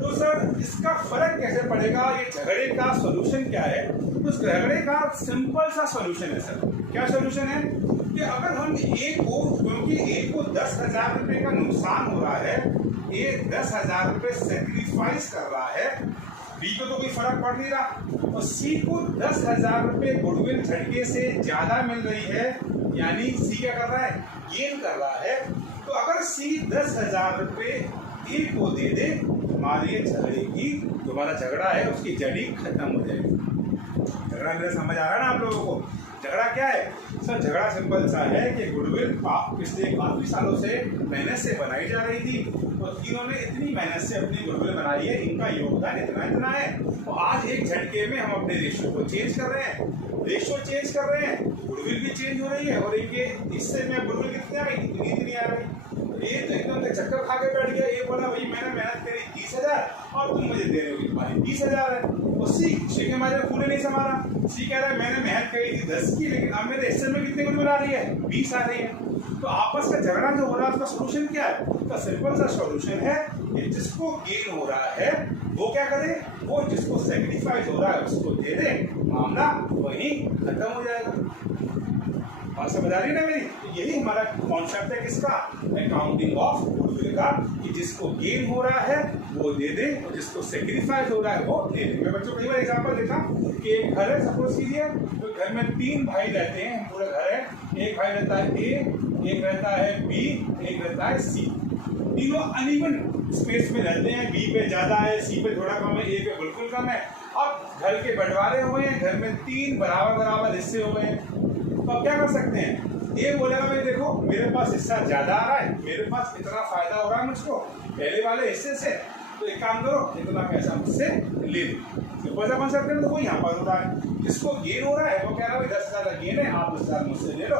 तो सर इसका फर्क कैसे पड़ेगा? ये झगड़े का सॉल्यूशन क्या है? तो इस झगड़े का सिंपल सा सॉल्यूशन है सर। क्या सॉल्यूशन है? कि अगर हम ए को, क्योंकि ए को 10,000 रुपए का नुकसान हो रहा है, ए 10,000 रुपए सेक्रीफाइस कर रहा है, बी को तो कोई फर्क पड़ नहीं रहा, और सी को 10,000 रुपए गुडविल झटके से ज्यादा मिल रही है, यानी सी क्या कर रहा है? गेन कर रहा है। तो अगर सी 10,000 रुपए ए को दे दे, हमारे झगड़े की, जो हमारा झगड़ा है उसकी जड़ी खत्म हो जाएगी। झगड़ा मेरा समझ आ रहा है ना आप लोगों को? झगड़ा क्या है सर? झगड़ा सिंपल सा है कि गुडविल पिछले काफी सालों से मेहनत से बनाई जा रही थी, और तीनों ने इतनी मेहनत से अपनी गुडविल बनाई है, इनका योगदान इतना इतना है, और आज एक झटके में हम अपने रेशियो को चेंज कर रहे हैं, रेशियो चेंज कर रहे हैं, गुडविल भी चेंज हो रही है, और इनके इससे में गुडविल कितनी आ रही? इतनी आ रही। ये तो एकदम से चक्कर खा के बैठ गया। ये बोला भाई मैंने मेहनत करी 30,000 और तुम मुझे दे रहे हो कि तुम्हारी 20,000 है। और सी के मारे पूरे नहीं संभाला। सी कह रहा है मैंने मेहनत करी थी 10 की, लेकिन अब मेरे हिस्से में कितने गुडविल आ रही है? 20 आ रही है। तो आपस का झगड़ा जो हो रहा है उसका सोल्यूशन क्या है? उसका सिंपल सा सोल्यूशन है कि जिसको गेन हो रहा है वो क्या करे? वो जिसको सेक्रीफाइस हो रहा है उसको दे दे, मामला वहीं खत्म हो जाएगा। बात समझ आ रही है ना मेरी? तो यही हमारा कॉन्सेप्ट है किसका? अकाउंटिंग ऑफ गुडविल का, कि जिसको गेन हो रहा है वो दे दे, और जिसको सेक्रीफाइस हो रहा है वो दे दे। मैं बच्चों को कई बार एग्जांपल देता हूँ कि एक घर है, सपोज कीजिए, तो घर में 3 भाई रहते हैं, पूरा घर है, एक भाई रहता है ए, एक रहता है बी, एक रहता है सी। तीनों अनइवन स्पेस में रहते हैं, बी पे ज्यादा है, सी पे थोड़ा कम है, ए पे बिल्कुल कम है। अब घर के बंटवारे हुए हैं, घर में 3 बराबर बराबर हिस्से हो गए हैं। तो अब क्या कर सकते हैं? ये बोलेगा भाई देखो मेरे पास हिस्सा ज्यादा आ रहा है, मेरे पास इतना फायदा हो रहा है मुझको पहले वाले हिस्से से, तो एक काम करो इतना पैसा मुझसे ले लो। सिंपल सा कॉन्सेप्ट है, तो वो यहाँ पर हो रहा है। जिसको गेन हो रहा है वो कह रहा है 10,000 का गेन है, आप 10,000 मुझसे ले लो,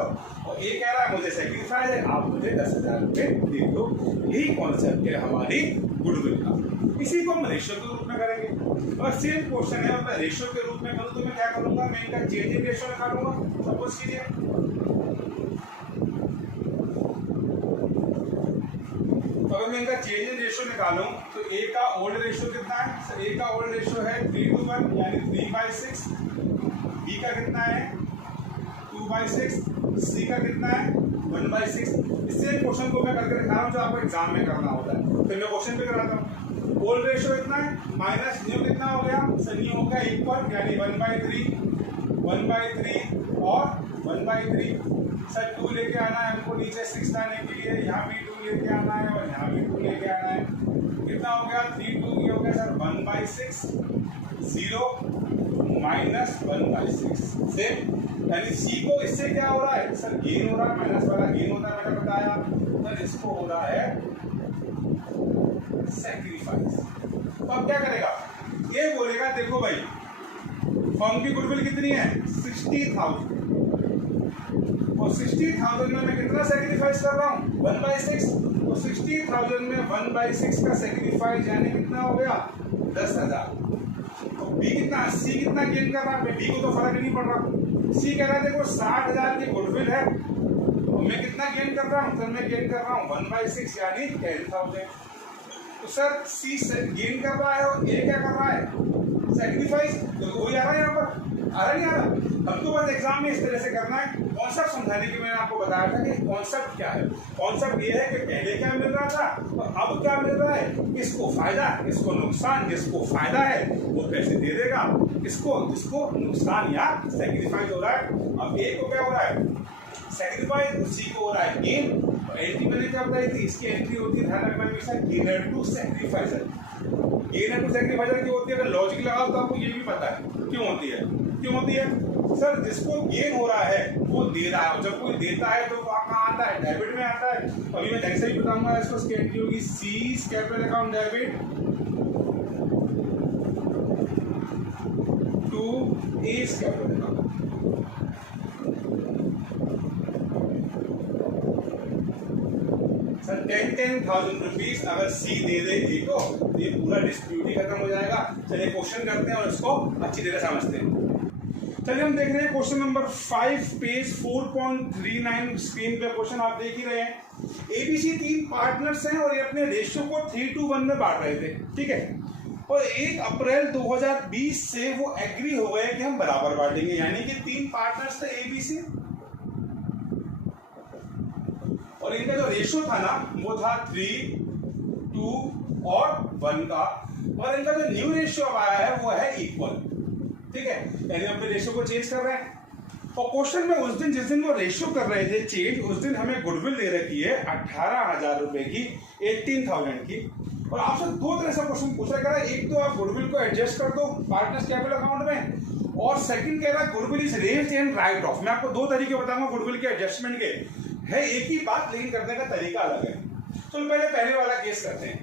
और ये कह रहा है मुझे सेक्रीफाइस है, आप मुझे 10,000 रुपये दे दो। यही कॉन्सेप्ट है हमारी गुडविल का। इसी को हम रेशियो के रूप में करेंगे, और सेम क्वेश्चन है, और मैं रेशियो के रूप में करूँ तो मैं क्या करूँगा? मैं इनका चेंज इन रेशियो निकालूंगा। सपोज कीजिए अगर मैं इनका चेंज इन रेशियो निकालूं तो ए का ओल्ड रेशियो कितना है? सर ए का ओल्ड रेशियो है 3:1 यानी 3/6। बी का कितना है? 2/6। सी का कितना है? 1/6। इससे क्वेश्चन को मैं करके दिखा रहा हूँ जो आपको एग्जाम में करना होता है, फिर मैं क्वेश्चन भी कराता हूँ। ओल्ड रेशियो कितना है? माइनस न्यू कितना हो गया? सर न्यू हो गया इक्वल, यानी 1/3 और 1/3। सर 2 लेके आना है हमको नीचे 6 लाने के लिए, यहाँ भी 2 लेके आना है और यहाँ भी 2 लेके आना है। कितना हो गया? 3 2 ये हो गया सर 1/6, 0 माइनस 1/6 से, यानी सी को इससे क्या हो रहा है? सर गेन हो रहा है, माइनस वाला गेन होता है, मैंने बताया। सर इसको हो रहा है सेक्रीफाइस। तो अब क्या करेगा? ये बोलेगा देखो भाई फर्म की गुडविल कितनी है? 60,000, और 60,000 में मैं कितना सेक्रीफाइस कर रहा हूँ? 1/6। तो 60,000 में 1/6 का सेक्रीफाइस यानी कितना हो गया? 10,000। तो बी कितना, सी कितना गेन कर रहा है? बी को तो फर्क नहीं पड़ रहा। सी कह रहा है देखो 60,000 की गुडविल है, तो मैं कितना गेन कर रहा हूँ? सर मैं गेन कर रहा हूँ 1/6 यानी 10,000। तो सर सी गेन कर रहा है और ए क्या कर रहा है? सेक्रीफाइस। तो वही आ रहा है यहाँ पर, आ रहा नहीं आ रहा? हमको बस एग्जाम में इस तरह से करना है। कॉन्सेप्ट समझाने के मैंने आपको बताया था कि कॉन्सेप्ट क्या है। कॉन्सेप्ट ये है कि पहले क्या मिल रहा था और अब क्या मिल रहा है, किसको फायदा, किसको नुकसान। जिसको फायदा है वो पैसे दे देगा, किसको जिसको नुकसान या सेक्रीफाइस हो रहा है। अब ए को क्या हो रहा है? सेक्रीफाइस। सी को हो रहा है गेन। एंट्री मैंने क्या बताई थी? इसकी एंट्री होती है, ध्यान रखना हमेशा, गेनर टू सेक्रीफाइसर। गेनर टू सेक्रीफाइसर क्यों होती है? अगर लॉजिक लगाओ तो आपको ये भी पता है क्यों होती है। क्यों होती है? सर जिसको गेन हो रहा है वो दे रहा है, जब कोई देता है तो कहाँ आता है? डेबिट में आता है। अभी मैं ढंग से ही बताऊंगा इसको। इसकी एंट्री होगी C capital account debit to A capital account. Sir 10,000 rupees अगर सी दे दे ए को तो ये पूरा डिस्प्यूट ही खत्म हो जाएगा। चलिए क्वेश्चन करते हैं और इसको अच्छी तरह समझते हैं। चलिए हम देख रहे हैं क्वेश्चन नंबर 5 पेज 4.39 स्क्रीन पे क्वेश्चन आप देख ही रहे हैं। एबीसी 3 पार्टनर्स हैं और ये अपने रेशियो को 3:1 में बांट रहे थे, ठीक है। और 1 अप्रैल 2020 से वो एग्री हो गए कि हम बराबर बांटेंगे, यानी कि 3 पार्टनर्स थे एबीसी और इनका जो रेशियो था ना वो था 3, 2 और 1 का, और इनका जो न्यू रेशियो अब आया है वो है इक्वल, ठीक है। यानी अपने रेशियो को चेंज कर रहे हैं। और क्वेश्चन में उस दिन जिस दिन वो रेशियो कर रहे थे चेंज, उस दिन हमें गुडविल दे रखी है 18,000 रुपए की, 18,000 की। और आपसे दो तरह से क्वेश्चन पूछा जा रहा है, एक तो आप गुडविल को एडजस्ट कर दो पार्टनर्स कैपिटल अकाउंट में, और सेकंड कह रहा है goodwill is raised and right of. मैं आपको दो तरीके बताऊंगा गुडविल के एडजस्टमेंट के, है एक ही बात लेकिन करने का तरीका अलग है। तो पहले वाला केस करते हैं।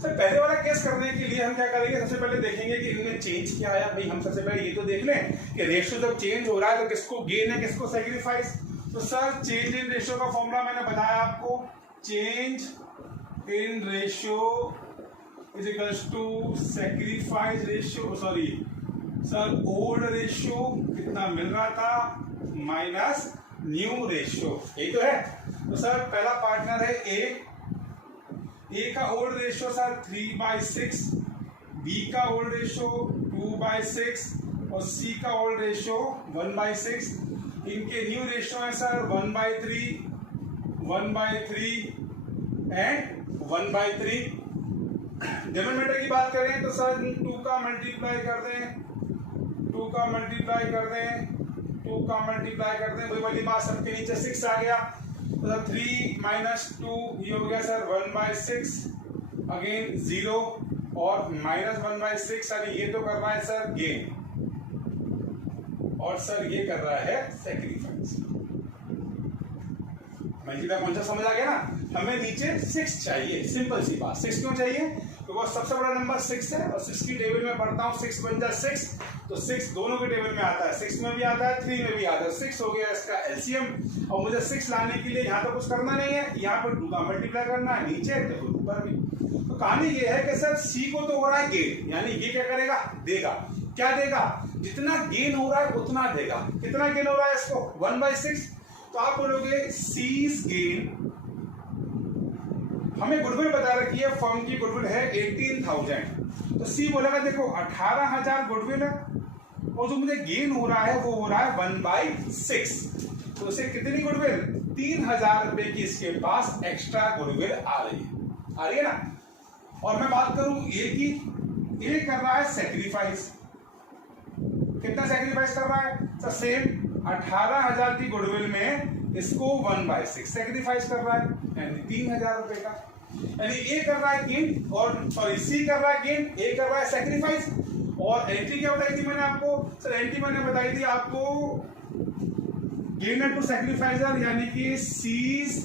सर पहले वाला केस करने के लिए हम क्या करेंगे, सबसे पहले देखेंगे कि इनमें चेंज क्या आया। भाई हम सबसे पहले ये तो देख लें कि रेशियो जब चेंज हो रहा है तो किसको गेन है किसको सेक्रीफाइस। तो सर चेंज इन रेशियो का फॉर्मूला मैंने बताया आपको, change in ratio is equals to sacrifice ratio, sorry sir old ratio कितना मिल रहा था माइनस न्यू रेशियो, यही तो है। तो सर पहला पार्टनर है ए का ओल्ड रेशियो सर 3/6, बी का ओल्ड रेशियो 2/6 और सी का ओल्ड रेशियो 1/6। इनके न्यू रेशियो है सर 1/3, 1/3 एंड 1/3। डिनोमिनेटर की बात करें तो सर 2 का मल्टीप्लाई कर दें, 2 का मल्टीप्लाई कर दें, 2 का मल्टीप्लाई कर दें, वही वाली बात, सबके नीचे 6 आ गया। तो 3 - 2 ये हो गया सर 1/6, अगेन 0 और -1/6। सर ये तो कर रहा है सर गेन और सर ये कर रहा है सेक्रीफाइस। कॉन्सेप्ट समझ आ गया ना। हमें नीचे 6 चाहिए, सिंपल सी बात। 6 क्यों चाहिए? क्योंकि सबसे बड़ा नंबर 6 है और 6 की टेबल में पढ़ता हूँ, 6 बन जाए 6, तो 6 दोनों के टेबल में आता है, 6 में भी आता है 3 में भी आता है। 6 हो गया इसका एलसीएम। और मुझे 6 लाने के लिए यहाँ तो कुछ करना नहीं है, यहाँ पर 2 का मल्टीप्लाई करना है, नीचे देखो ऊपर भी। तो कहानी ये है कि सर सी को तो हो रहा है गेन, यानी ये क्या करेगा, देगा। क्या देगा? जितना गेन हो रहा है उतना देगा। कितना गेन हो रहा है इसको? 1/6। तो आप बोलोगे सीज गेन, हमें गुडविल बता रखी है, फर्म की गुडविल है 18,000। तो सी बोलेगा देखो 18,000 गुडविल है और जो मुझे गेन हो रहा है वो हो रहा है 1/6। तो उसे कितनी गुडविल? 3,000 रुपए की इसके पास एक्स्ट्रा गुडविल आ रही है ना। और मैं बात करूं ए की, ए कर रहा है सेक्रीफाइस। कितना सेक्रीफाइस कर रहा है? तो सेम 18,000 की गुडविल में इसको 1/6 सेक्रीफाइस कर रहा है, यानी 3,000 रुपए का। यानी ए कर रहा है गेन और सॉरी सी कर रहा है गेन, ए कर रहा है सेक्रीफाइस। और एंट्री क्या बताई थी मैंने आपको? सर एंट्री मैंने बताई थी आपको गेनर टू सेक्रीफाइसर, यानी कि C's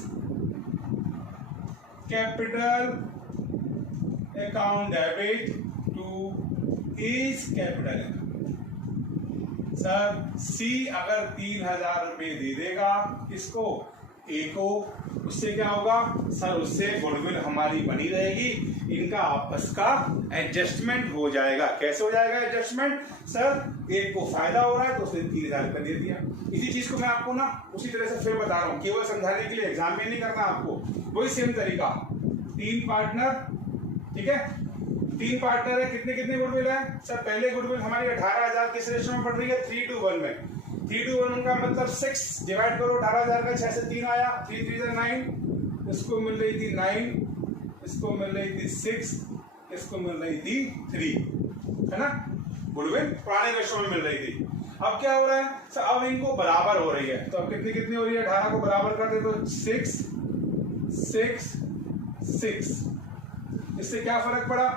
capital account debit to is capital account. Sir C अगर 3,000 रुपए दे देगा किसको? ए को, उससे क्या होगा सर? उससे गुडविल हमारी बनी रहेगी, इनका आपस का एडजस्टमेंट हो जाएगा। कैसे हो जाएगा एडजस्टमेंट? सर एक को फायदा हो रहा है तो उसने 3,000 रुपए दे दिया। इसी चीज को मैं आपको ना उसी तरह से फिर बता रहा हूँ, केवल समझाने के लिए, एग्जाम में नहीं करना आपको। वही सेम तरीका, 3 पार्टनर, ठीक है, 3 पार्टनर है, कितने कितने गुडविल है? सर पहले गुडविल हमारी 18,000 किस रेशियो में पड़ रही है? 3:1 में। 3:1 का मतलब 6 डिवाइड करो 18,000 का, 6 से 3 आया, 3 3 9, इसको मिल रही थी 9, इसको मिल रही थी 6, इसको मिल रही थी 3, है ना। गुडविल पुराने रेशियो में मिल रही थी। अब क्या हो रहा है सर? अब इनको बराबर हो रही है, तो अब कितनी कितनी हो रही है? 18 को बराबर कर दे तो 6 6 6। इससे क्या फर्क पड़ा?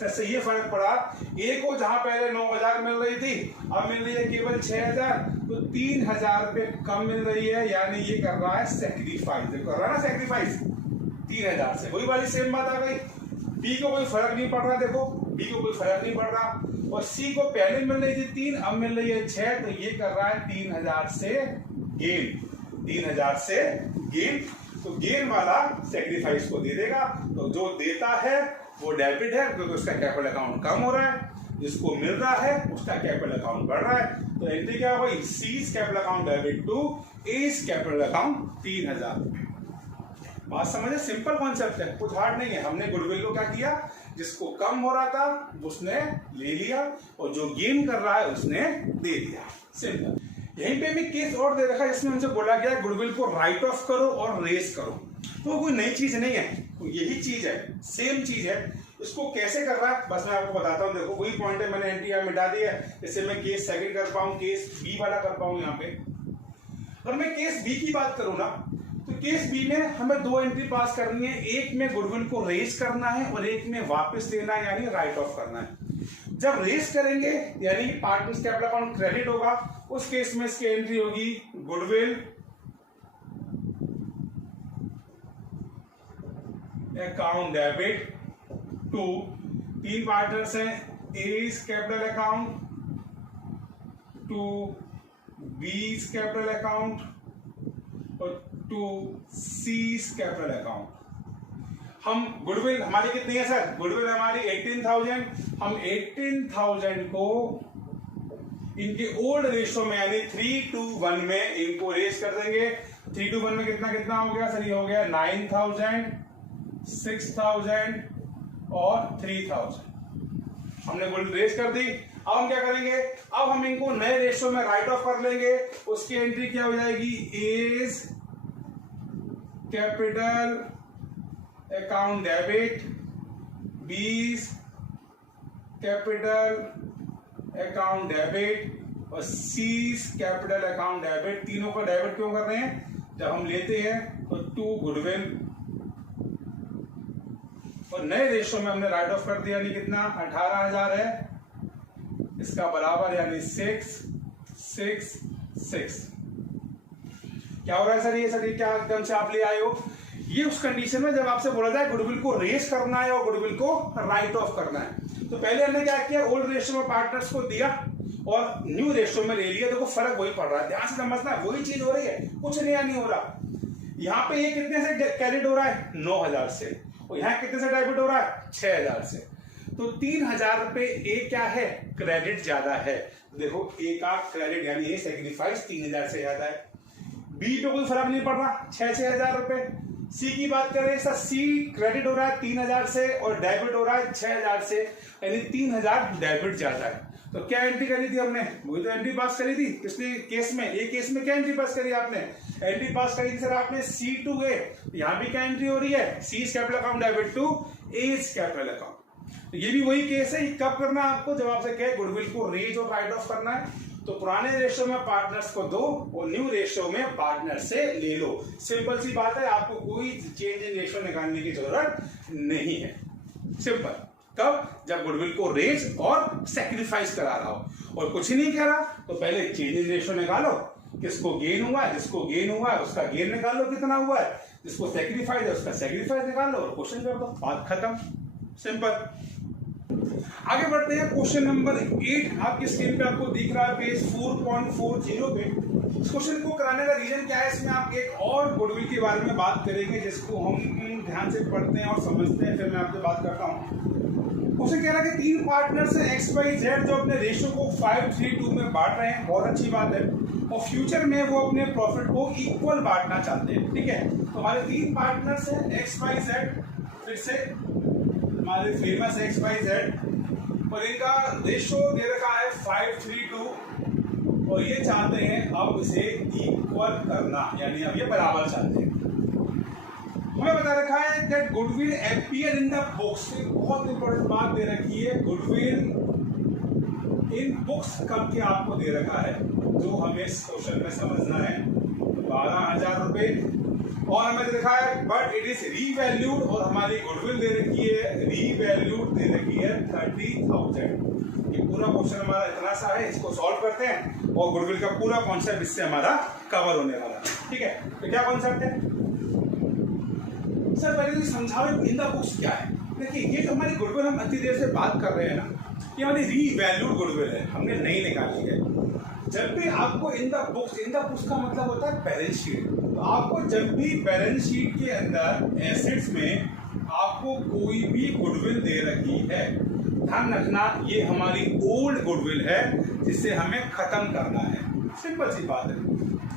जैसे ये फर्क पड़ा, ए को जहां पहले 9,000 मिल रही थी अब मिल रही है केवल 6,000, तो 3,000 रुपए कम मिल रही है, यानी ये कर रहा है सेक्रीफाइस। कर रहा है ना सेक्रीफाइस 3,000 से। वही वाली सेम बात आ गई। बी को कोई फर्क नहीं पड़ रहा, देखो बी को कोई फर्क नहीं पड़ रहा, और सी को पहले मिल रही थी 3, अब मिल रही है 6, तो ये कर रहा है 3,000 से गेन, 3,000 से गेन। तो गेन वाला सेक्रीफाइस को दे देगा। तो जो देता है वो डेबिट है क्योंकि उसका कैपिटल अकाउंट कम हो रहा है, जिसको मिल रहा है उसका कैपिटल अकाउंट बढ़ रहा है। तो एंट्री क्या हुई, C's capital account debit to A's capital account 3000। बात समझे, सिंपल कॉन्सेप्ट है, कुछ हार्ड नहीं है। हमने गुडविल को क्या किया, जिसको कम हो रहा था उसने ले लिया और जो गेन कर रहा है उसने दे दिया, सिंपल। यहीं पे भी केस और दे रखा है जिसमें हमसे बोला गया गुडविल को राइट ऑफ करो और रेस करो। तो कोई नई चीज नहीं है, तो यही चीज है, सेम चीज है। इसको कैसे कर रहा है बस मैं आपको बताता हूँ। देखो वही पॉइंट है, मैंने एंट्री मिटा दी है, इससे मैं केस सेकंड कर पाऊँ, केस बी वाला कर पाऊँ। यहाँ पे अगर मैं केस बी की बात करूँ ना, तो केस बी में हमें दो एंट्री पास करनी है, एक में गुडविल को रेज करना है और एक में वापस देना है यानी राइट ऑफ करना है। जब रेज करेंगे यानी पार्टनर्स कैपिटल अकाउंट क्रेडिट होगा, उस केस में इसकी एंट्री होगी गुडविल अकाउंट डेबिट टू, तीन पार्टनर्स हैं, A's capital account to B's capital account और टू सीज कैपिटल अकाउंट। हम गुडविल हमारी कितनी है सर, गुडविल हमारी 18,000, हम 18,000 को इनके ओल्ड रेशो में यानी 3:1 में इनको रेस कर देंगे। 3:1 में कितना कितना हो गया सर, ये हो गया 9,000, 6,000 और 3,000। हमने गुडविल रेस कर दी। अब हम क्या करेंगे, अब हम इनको नए रेशो में राइट ऑफ कर लेंगे। उसकी एंट्री क्या हो जाएगी, A's capital account debit, B's capital account debit और सीज कैपिटल अकाउंट डेबिट। तीनों का डेबिट क्यों कर रहे हैं, जब हम लेते हैं तो टू गुडविल और नए रेशो में हमने राइट ऑफ कर दिया, यानी कितना 18,000 है, इसका बराबर यानी 6, 6, 6। क्या हो रहा है सर, ये सर क्या एकदम से आप ले आए हो, ये उस कंडीशन में जब आपसे बोला जाए गुडविल को रेस करना है और गुडविल को राइट ऑफ करना है। तो पहले हमने क्या किया, ओल्ड रेशो में पार्टनर्स को दिया और न्यू रेशो में ले लिया। देखो फर्क वही पड़ रहा है, ध्यान से समझना, वही चीज हो रही है, कुछ नया नहीं हो रहा। यहाँ पे ये कितने से क्रेडिट हो रहा है, 9,000 से, और यहाँ कितने से डेबिट हो रहा है, 6,000 से। तो 3,000 रुपए ए क्या है, क्रेडिट ज्यादा है। देखो ए का क्रेडिट यानी ए सेक्रीफाइस 3,000 से ज्यादा है। बी पे कोई फर्क नहीं पड़ रहा, 6,000 रुपए। सी की बात करें सर, सी क्रेडिट हो रहा है 3,000 से और डेबिट हो रहा है 6,000 से, यानी 3,000 डेबिट ज्यादा है। तो क्या एंट्री करी थी हमने, वही तो एंट्री पास करी थी पिछले केस में। एक केस में क्या एंट्री पास करी आपने, एंट्री पास करी थी सर आपने C2A। यहां भी क्या एंट्री हो रही है, C's capital account debit to A's capital account. तो ये भी वही केस है। कब करना है आपको, जब आपसे कहे गुडविल को रेज और राइट ऑफ करना है, तो पुराने रेशो में पार्टनर्स को दो और न्यू रेशो में पार्टनर से ले लो। सिंपल सी बात है, आपको कोई चेंज इन रेशो निकालने की जरूरत नहीं है, सिंपल। कब, जब गुडविल को रेज और सेक्रीफाइस करा रहा हो और कुछ ही नहीं कह रहा, तो पहले चेंज इन रेशो निकालो, किसको गेन हुआ है, जिसको गेन हुआ है उसका गेन निकाल लो कितना हुआ है, जिसको सेक्रीफाइस है उसका सेक्रीफाइस निकाल लो और क्वेश्चन कर दो, बात खत्म, सिंपल। आगे बढ़ते हैं, क्वेश्चन नंबर 8 आपकी स्क्रीन पे आपको दिख रहा है पेज 4.40 पे। इस क्वेश्चन को कराने का रीजन क्या है, इसमें आप एक और गुडविल के बारे में बात करेंगे जिसको हम ध्यान से पढ़ते हैं और समझते हैं, फिर मैं आपसे बात करता हूँ। उसे कह रहा है कि तीन पार्टनर्स हैं XYZ जो अपने रेशो को 5:3:2 में बांट रहे हैं, बहुत अच्छी बात है, और फ्यूचर में वो अपने प्रॉफिट को इक्वल बांटना चाहते हैं, ठीक है। तो हमारे तीन पार्टनर्स हैं XYZ, फिर से हमारे फेमस XYZ, और इनका रेशो दे रखा है 5:3:2 और ये चाहते हैं अब इसे इक्वल करना, यानी अब ये बराबर चाहते हैं। हमें बता रखा है that goodwill appear in the books, बहुत इंपॉर्टेंट बात दे रखी है, गुडविल इन बुक्स कब के आपको दे रखा है, जो हमें इस क्वेश्चन में समझना है। 12,000 रुपए, और हमें देखा है बट इट इज रीवैल्यूड, और हमारी गुडविल दे रखी है रीवैल्यूड दे रखी है 30,000। ये पूरा क्वेश्चन हमारा इतना सा है, इसको सॉल्व करते हैं और गुडविल का पूरा कॉन्सेप्ट इससे हमारा कवर होने वाला है, ठीक है। तो क्या कॉन्सेप्ट है सर, पहले तो समझाओ इन द बुक्स क्या है। देखिए ये जो हमारी गुडविल हम इतनी देर से बात कर रहे हैं ना, ये हमारी रीवैल्यूड गुडविल है, हमने नहीं निकाली है। जब भी आपको इन द बुक्स का मतलब होता है बैलेंस शीट। तो आपको जब भी बैलेंस शीट के अंदर एसेट्स में आपको कोई भी गुडविल दे रखी है, ध्यान रखना ये हमारी ओल्ड गुडविल है जिसे हमें खत्म करना है। सिंपल सी बात है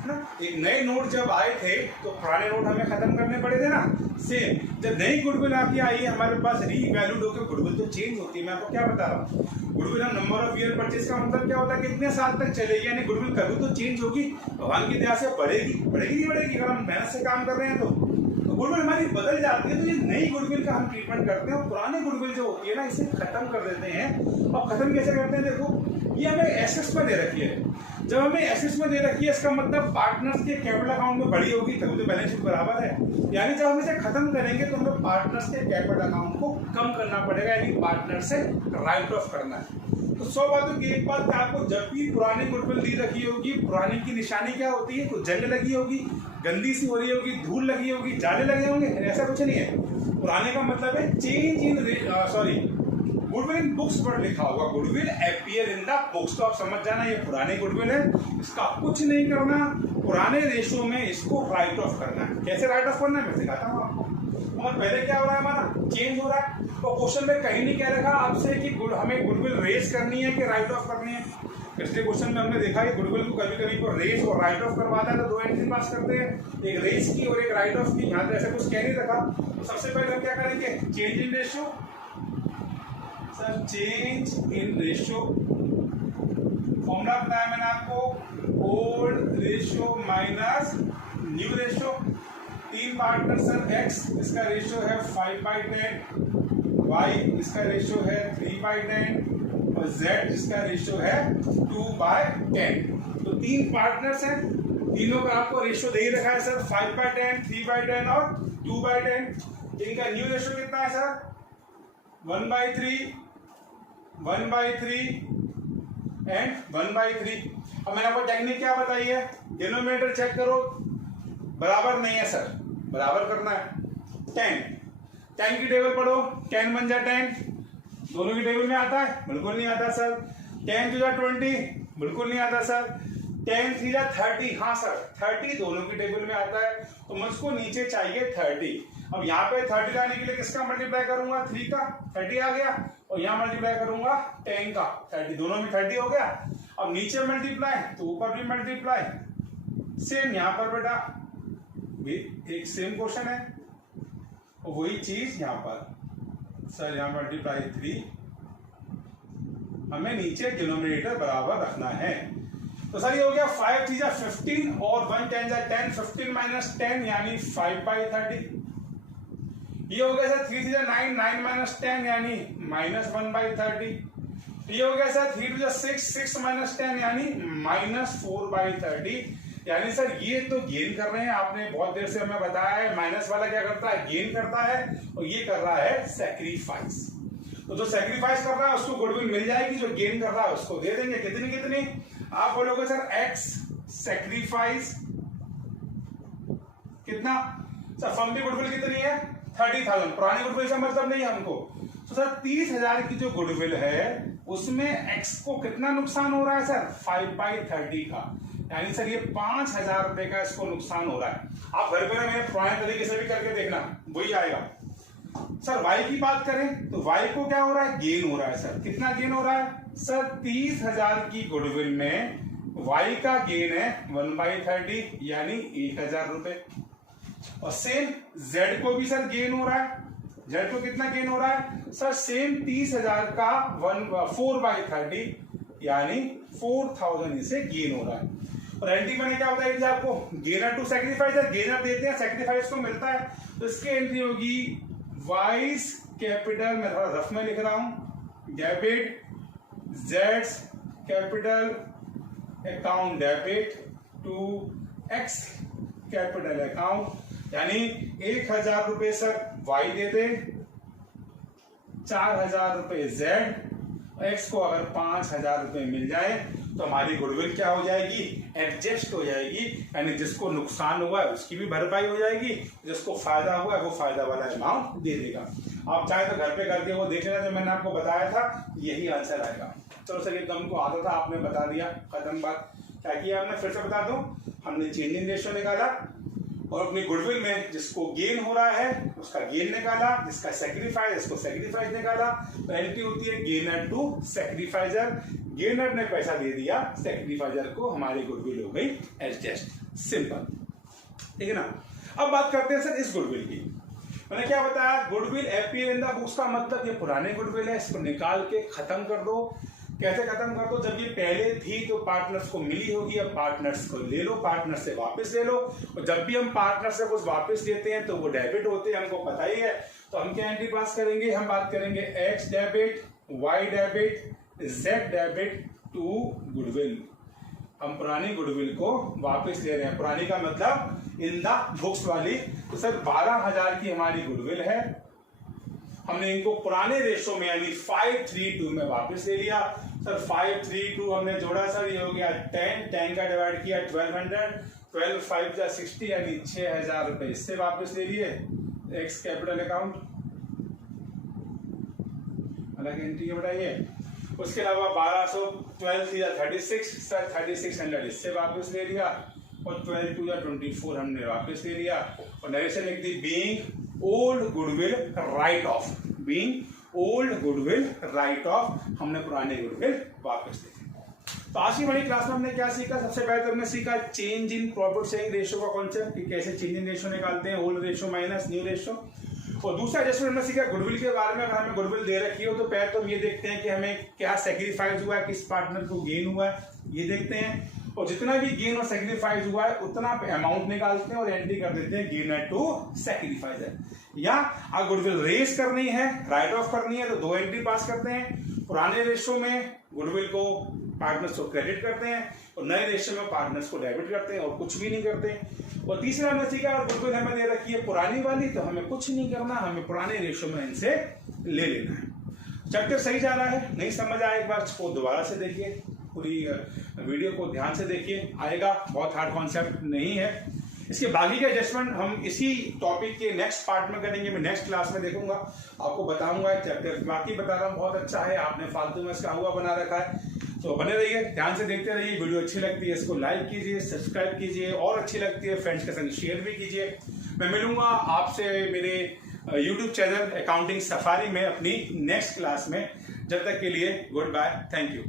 ना। एक नए नोट जब आए थे तो पुराने नोट हमें खत्म करने पड़े थे ना। सेम जब नई गुडविल आपकी आई है हमारे पास रीवैल्यूड होकर गुडविल तो चेंज होती है। मैं आपको क्या बता रहा हूँ, गुडविल हम नंबर ऑफ ईयर परचेज का मतलब क्या होता है, कितने साल तक चलेगी, यानी गुडविल कभी तो चेंज होगी। भगवान की दया से बढ़ेगी नहीं बढ़ेगी, अगर हम मेहनत से काम कर रहे हैं तो गुडविल हमारी बदल जाती है। तो ये नई गुडविल का हम ट्रीटमेंट करते हैं और पुरानी गुडविल जो होती है ना इसे खत्म कर देते हैं। और खत्म कैसे करते हैं, देखो ये हमें एसेट्स में दे रखी है। जब हमें एसेट्स में दे रखी है इसका मतलब पार्टनर्स के कैपिटल अकाउंट में बड़ी होगी तभी तो बैलेंस शीट बराबर है। यानी जब हम इसे खत्म करेंगे तो हमें पार्टनर्स के कैपिटल अकाउंट को कम करना पड़ेगा, यानी पार्टनर से राइट ऑफ करना है। तो 100 बातों की एक बात, आपको जब भी पुरानी गुडविल दी रखी होगी, पुरानी की निशानी क्या होती है, कुछ जंग लगी होगी, गंदी सी हो रही होगी, धूल लगी होगी, जाले लगे होंगे, ऐसा कुछ नहीं है। पुराने का मतलब है change in goodwill in books पर लिखा होगा, goodwill appear in the books. तो आप समझ जाना ये पुराने गुडविल है, इसका कुछ नहीं करना, पुराने रेशो में इसको राइट ऑफ करना है। कैसे राइट ऑफ करना है मैं सिखाता हूँ आपको। और पहले क्या हो रहा है, हमारा चेंज हो रहा है। तो क्वेश्चन में कहीं नहीं कह रखा आपसे कि हमें गुडविल रेज करनी है कि राइट ऑफ करनी है। पिछले क्वेश्चन में हमने देखा कि गुडविल को कभी कभी को रेज और राइट ऑफ करवाता है तो 2 एंट्री पास करते हैं, एक रेज की और एक राइट ऑफ की। यहाँ तो ऐसा कुछ कह नहीं रखा। तो सबसे पहले हम क्या करेंगे, change in ratio. Sir change in ratio formula बताया मैंने आपको, old ratio minus new ratio. 3 partner sir, x इसका रेशियो है 5/10, वाई इसका रेशियो है 3/10 और जेड इसका रेशियो है 2/10। तो 3 पार्टनर्स हैं, तीनों का आपको रेशियो दे ही रखा है सर, 5/10, 3/10 और 2/10। इनका न्यू रेशियो कितना है सर, 1/3, 1/3 एंड 1/3। अब मैंने आपको टेक्निक क्या बताई है, डिनोमिनेटर चेक करो, बराबर नहीं है सर, बराबर करना है। 10 की टेबल पढ़ो, 10 बन जाए 10, दोनों की टेबल में आता है, बिल्कुल नहीं आता सर। 10 2 20, बिल्कुल नहीं आता सर। 10 3 30, हाँ सर 30 दोनों की टेबल में आता है। तो मुझको नीचे चाहिए 30। अब यहाँ पे 30 लाने के लिए किसका मल्टीप्लाई करूंगा, 3 का, 30 आ गया, और यहाँ मल्टीप्लाई करूंगा 10 का, 30, दोनों में 30 हो गया। अब नीचे मल्टीप्लाई तो ऊपर भी मल्टीप्लाई, सेम यहाँ पर बेटा भी एक सेम क्वेश्चन है और वही चीज यहाँ पर सर, यहाँ मल्टीप्लाई 3, हमें नीचे डिनोमिनेटर बराबर रखना है। तो सर ये हो गया 5 3 15 और 1 10 10, 15 माइनस 10 यानी 5/30। ये हो गया सर 3 3 9, 9 माइनस 10 यानी -1/30। ये हो गया सर 3 2 6, 6 माइनस 10 यानी -4/30। यानी सर ये तो गेन कर रहे हैं, आपने बहुत देर से हमें बताया है माइनस वाला क्या करता है, गेन करता है, और ये कर रहा है सैक्रिफाइस। तो जो सैक्रिफाइस कर रहा है उसको गुडविल मिल जाएगी, जो गेन कर रहा है उसको दे देंगे। कितनी कितनी आप बोलोगे सर, एक्स सैक्रिफाइस कितना सर, फर्म की गुडविल कितनी है 30,000, पुरानी गुडविल का मतलब नहीं है हमको। तो सर 30,000 की जो गुडविल है उसमें एक्स को कितना नुकसान हो रहा है सर, 5/30 का, यानी सर ये 5,000 रुपए का इसको नुकसान हो रहा है। आप घर पर मेरे पुराने तरीके से भी करके देखना, वही आएगा। सर वाई की बात करें तो वाई को क्या हो रहा है, गेन हो रहा है सर। कितना गेन हो रहा है सर, 30,000 की गुडविल में वाई का गेन है 1/30 यानी 1,000 रुपए। और सेम जेड को भी सर गेन हो रहा है, जेड को कितना गेन हो रहा है सर, सेम 30,000 का 4/30 यानी 4,000 इसे गेन हो रहा है। और एंट्री मैंने क्या बताई थी आपको, गेनर टू सैक्रिफाइस है, गेनर देते हैं सैक्रिफाइस को मिलता है। तो इसकी एंट्री होगी वाइस कैपिटल, मैं थोड़ा रफ में लिख रहा हूं, डेबिट जेड्स capital account debit to X capital account, यानी 1,000 रुपए सर वाई दे दे, 4,000 रुपए जेड, एक्स को अगर 5,000 रुपए मिल जाए तो हमारी गुडविल क्या हो जाएगी, एडजस्ट हो जाएगी, यानी जिसको नुकसान हुआ है उसकी भी भरपाई हो जाएगी, जिसको फायदा हुआ है वो फायदा वाला अमाउंट दे देगा। आप चाहे तो घर पे करके वो देख लेना, जो मैंने आपको बताया था यही आंसर आएगा। चलो सर, ये तो हमको आता था, आपने बता दिया, खत्म बात। क्या किया हमने, फिर से बता दूं, हमने चेंज इन रेशियो निकाला और अपनी गुडविल में जिसको गेन हो रहा है उसका गेन निकाला, जिसका सेक्रीफाइस उसको सेक्रीफाइस निकाला। तो एंट्री होती है गेनर टू सेक्रीफाइजर। गेनर ने पैसा दे दिया सेक्रीफाइजर को, हमारी गुडविल हो गई एडजस्ट। सिंपल, ठीक है ना। अब बात करते हैं सर इस गुडविल की। मैंने क्या बताया, goodwill appear in the books का मतलब ये पुराने गुडविल है, इसको निकाल के खत्म कर दो। कैसे खत्म कर दो, जब ये पहले थी तो पार्टनर्स को मिली होगी, अब पार्टनर्स को ले लो, पार्टनर से वापस ले लो। और जब भी हम पार्टनर से कुछ वापस लेते हैं तो वो डेबिट होते हैं, हमको पता ही है। तो हम क्या एंट्री पास करेंगे, हम बात करेंगे X debit, Y debit, Z debit to goodwill. हम पुरानी गुडविल को वापस ले रहे हैं, पुरानी का मतलब इन द बुक्स वाली। तो सर 12,000 की हमारी गुडविल है, हमने इनको पुराने रेशो में यानी 532 में वापस ले लिया। सर 532 हमने जोड़ा, सर ये हो गया 10 का डिवाइड किया 1200, 12 5 जा 60 यानी 6,000 रुपए इससे वापस ले लिए। एक्स कैपिटल अकाउंट अलग एंट्री बढ़ाइए। उसके अलावा 1200 12 या 36, सर 3600 इससे वापस ले लिया और 12 2 या 24 हमने वापस ले लिया। और नरेशन लिख दी, being old goodwill write off, being old goodwill write off, हमने पुराने गुडविल वापस ले ली। तो आज की बड़ी क्लास में हमने क्या सीखा, सबसे पहले तो हमने सीखा change in profit sharing ratio का कॉन्सेप्ट, कि कैसे चेंज इन रेशियो निकालते हैं, old ratio minus new ratio. और दूसरा एडजस्टमेंट हमने सीखा गुडविल के बारे में। अगर हमें गुडविल दे रखी हो तो पहले तो हम ये देखते हैं कि हमें क्या सेक्रीफाइस हुआ है, किस पार्टनर को गेन हुआ है, ये देखते हैं। और जितना भी गेन और सेक्रीफाइस हुआ है उतना अमाउंट निकालते हैं और एंट्री कर देते हैं गेनर टू सेक्रीफाइजर। या अगर गुडविल रेस करनी है, राइट ऑफ करनी है, तो 2 एंट्री पास करते हैं। पुराने रेशो में गुडविल को पार्टनर्स को क्रेडिट करते हैं और नए रेशो में पार्टनर्स को डेबिट करते हैं और कुछ भी नहीं करते। और तीसरा हमने सीखा, अगर गुडविल हमें दे रखी है पुरानी वाली तो हमें कुछ नहीं करना, हमें पुराने रेशो में इनसे ले लेना है। चैप्टर सही जा रहा है, नहीं समझ आया एक बार इसको दोबारा से देखिए, पूरी वीडियो को ध्यान से देखिए, आएगा। बहुत हार्ड कॉन्सेप्ट नहीं है। इसके बाकी के एडजस्टमेंट हम इसी टॉपिक के नेक्स्ट पार्ट में करेंगे, मैं नेक्स्ट क्लास में देखूंगा, आपको बताऊंगा। चैप्टर बाकी बता रहा हूँ बहुत अच्छा है, आपने फालतू में इसका हुआ बना रखा है। तो बने रहिए, ध्यान से देखते रहिए। वीडियो अच्छी लगती है इसको लाइक कीजिए, सब्सक्राइब कीजिए, और अच्छी लगती है फ्रेंड्स के संग शेयर भी कीजिए। मैं मिलूंगा आपसे मेरे YouTube चैनल अकाउंटिंग सफारी में अपनी नेक्स्ट क्लास में। जब तक के लिए गुड बाय, थैंक यू।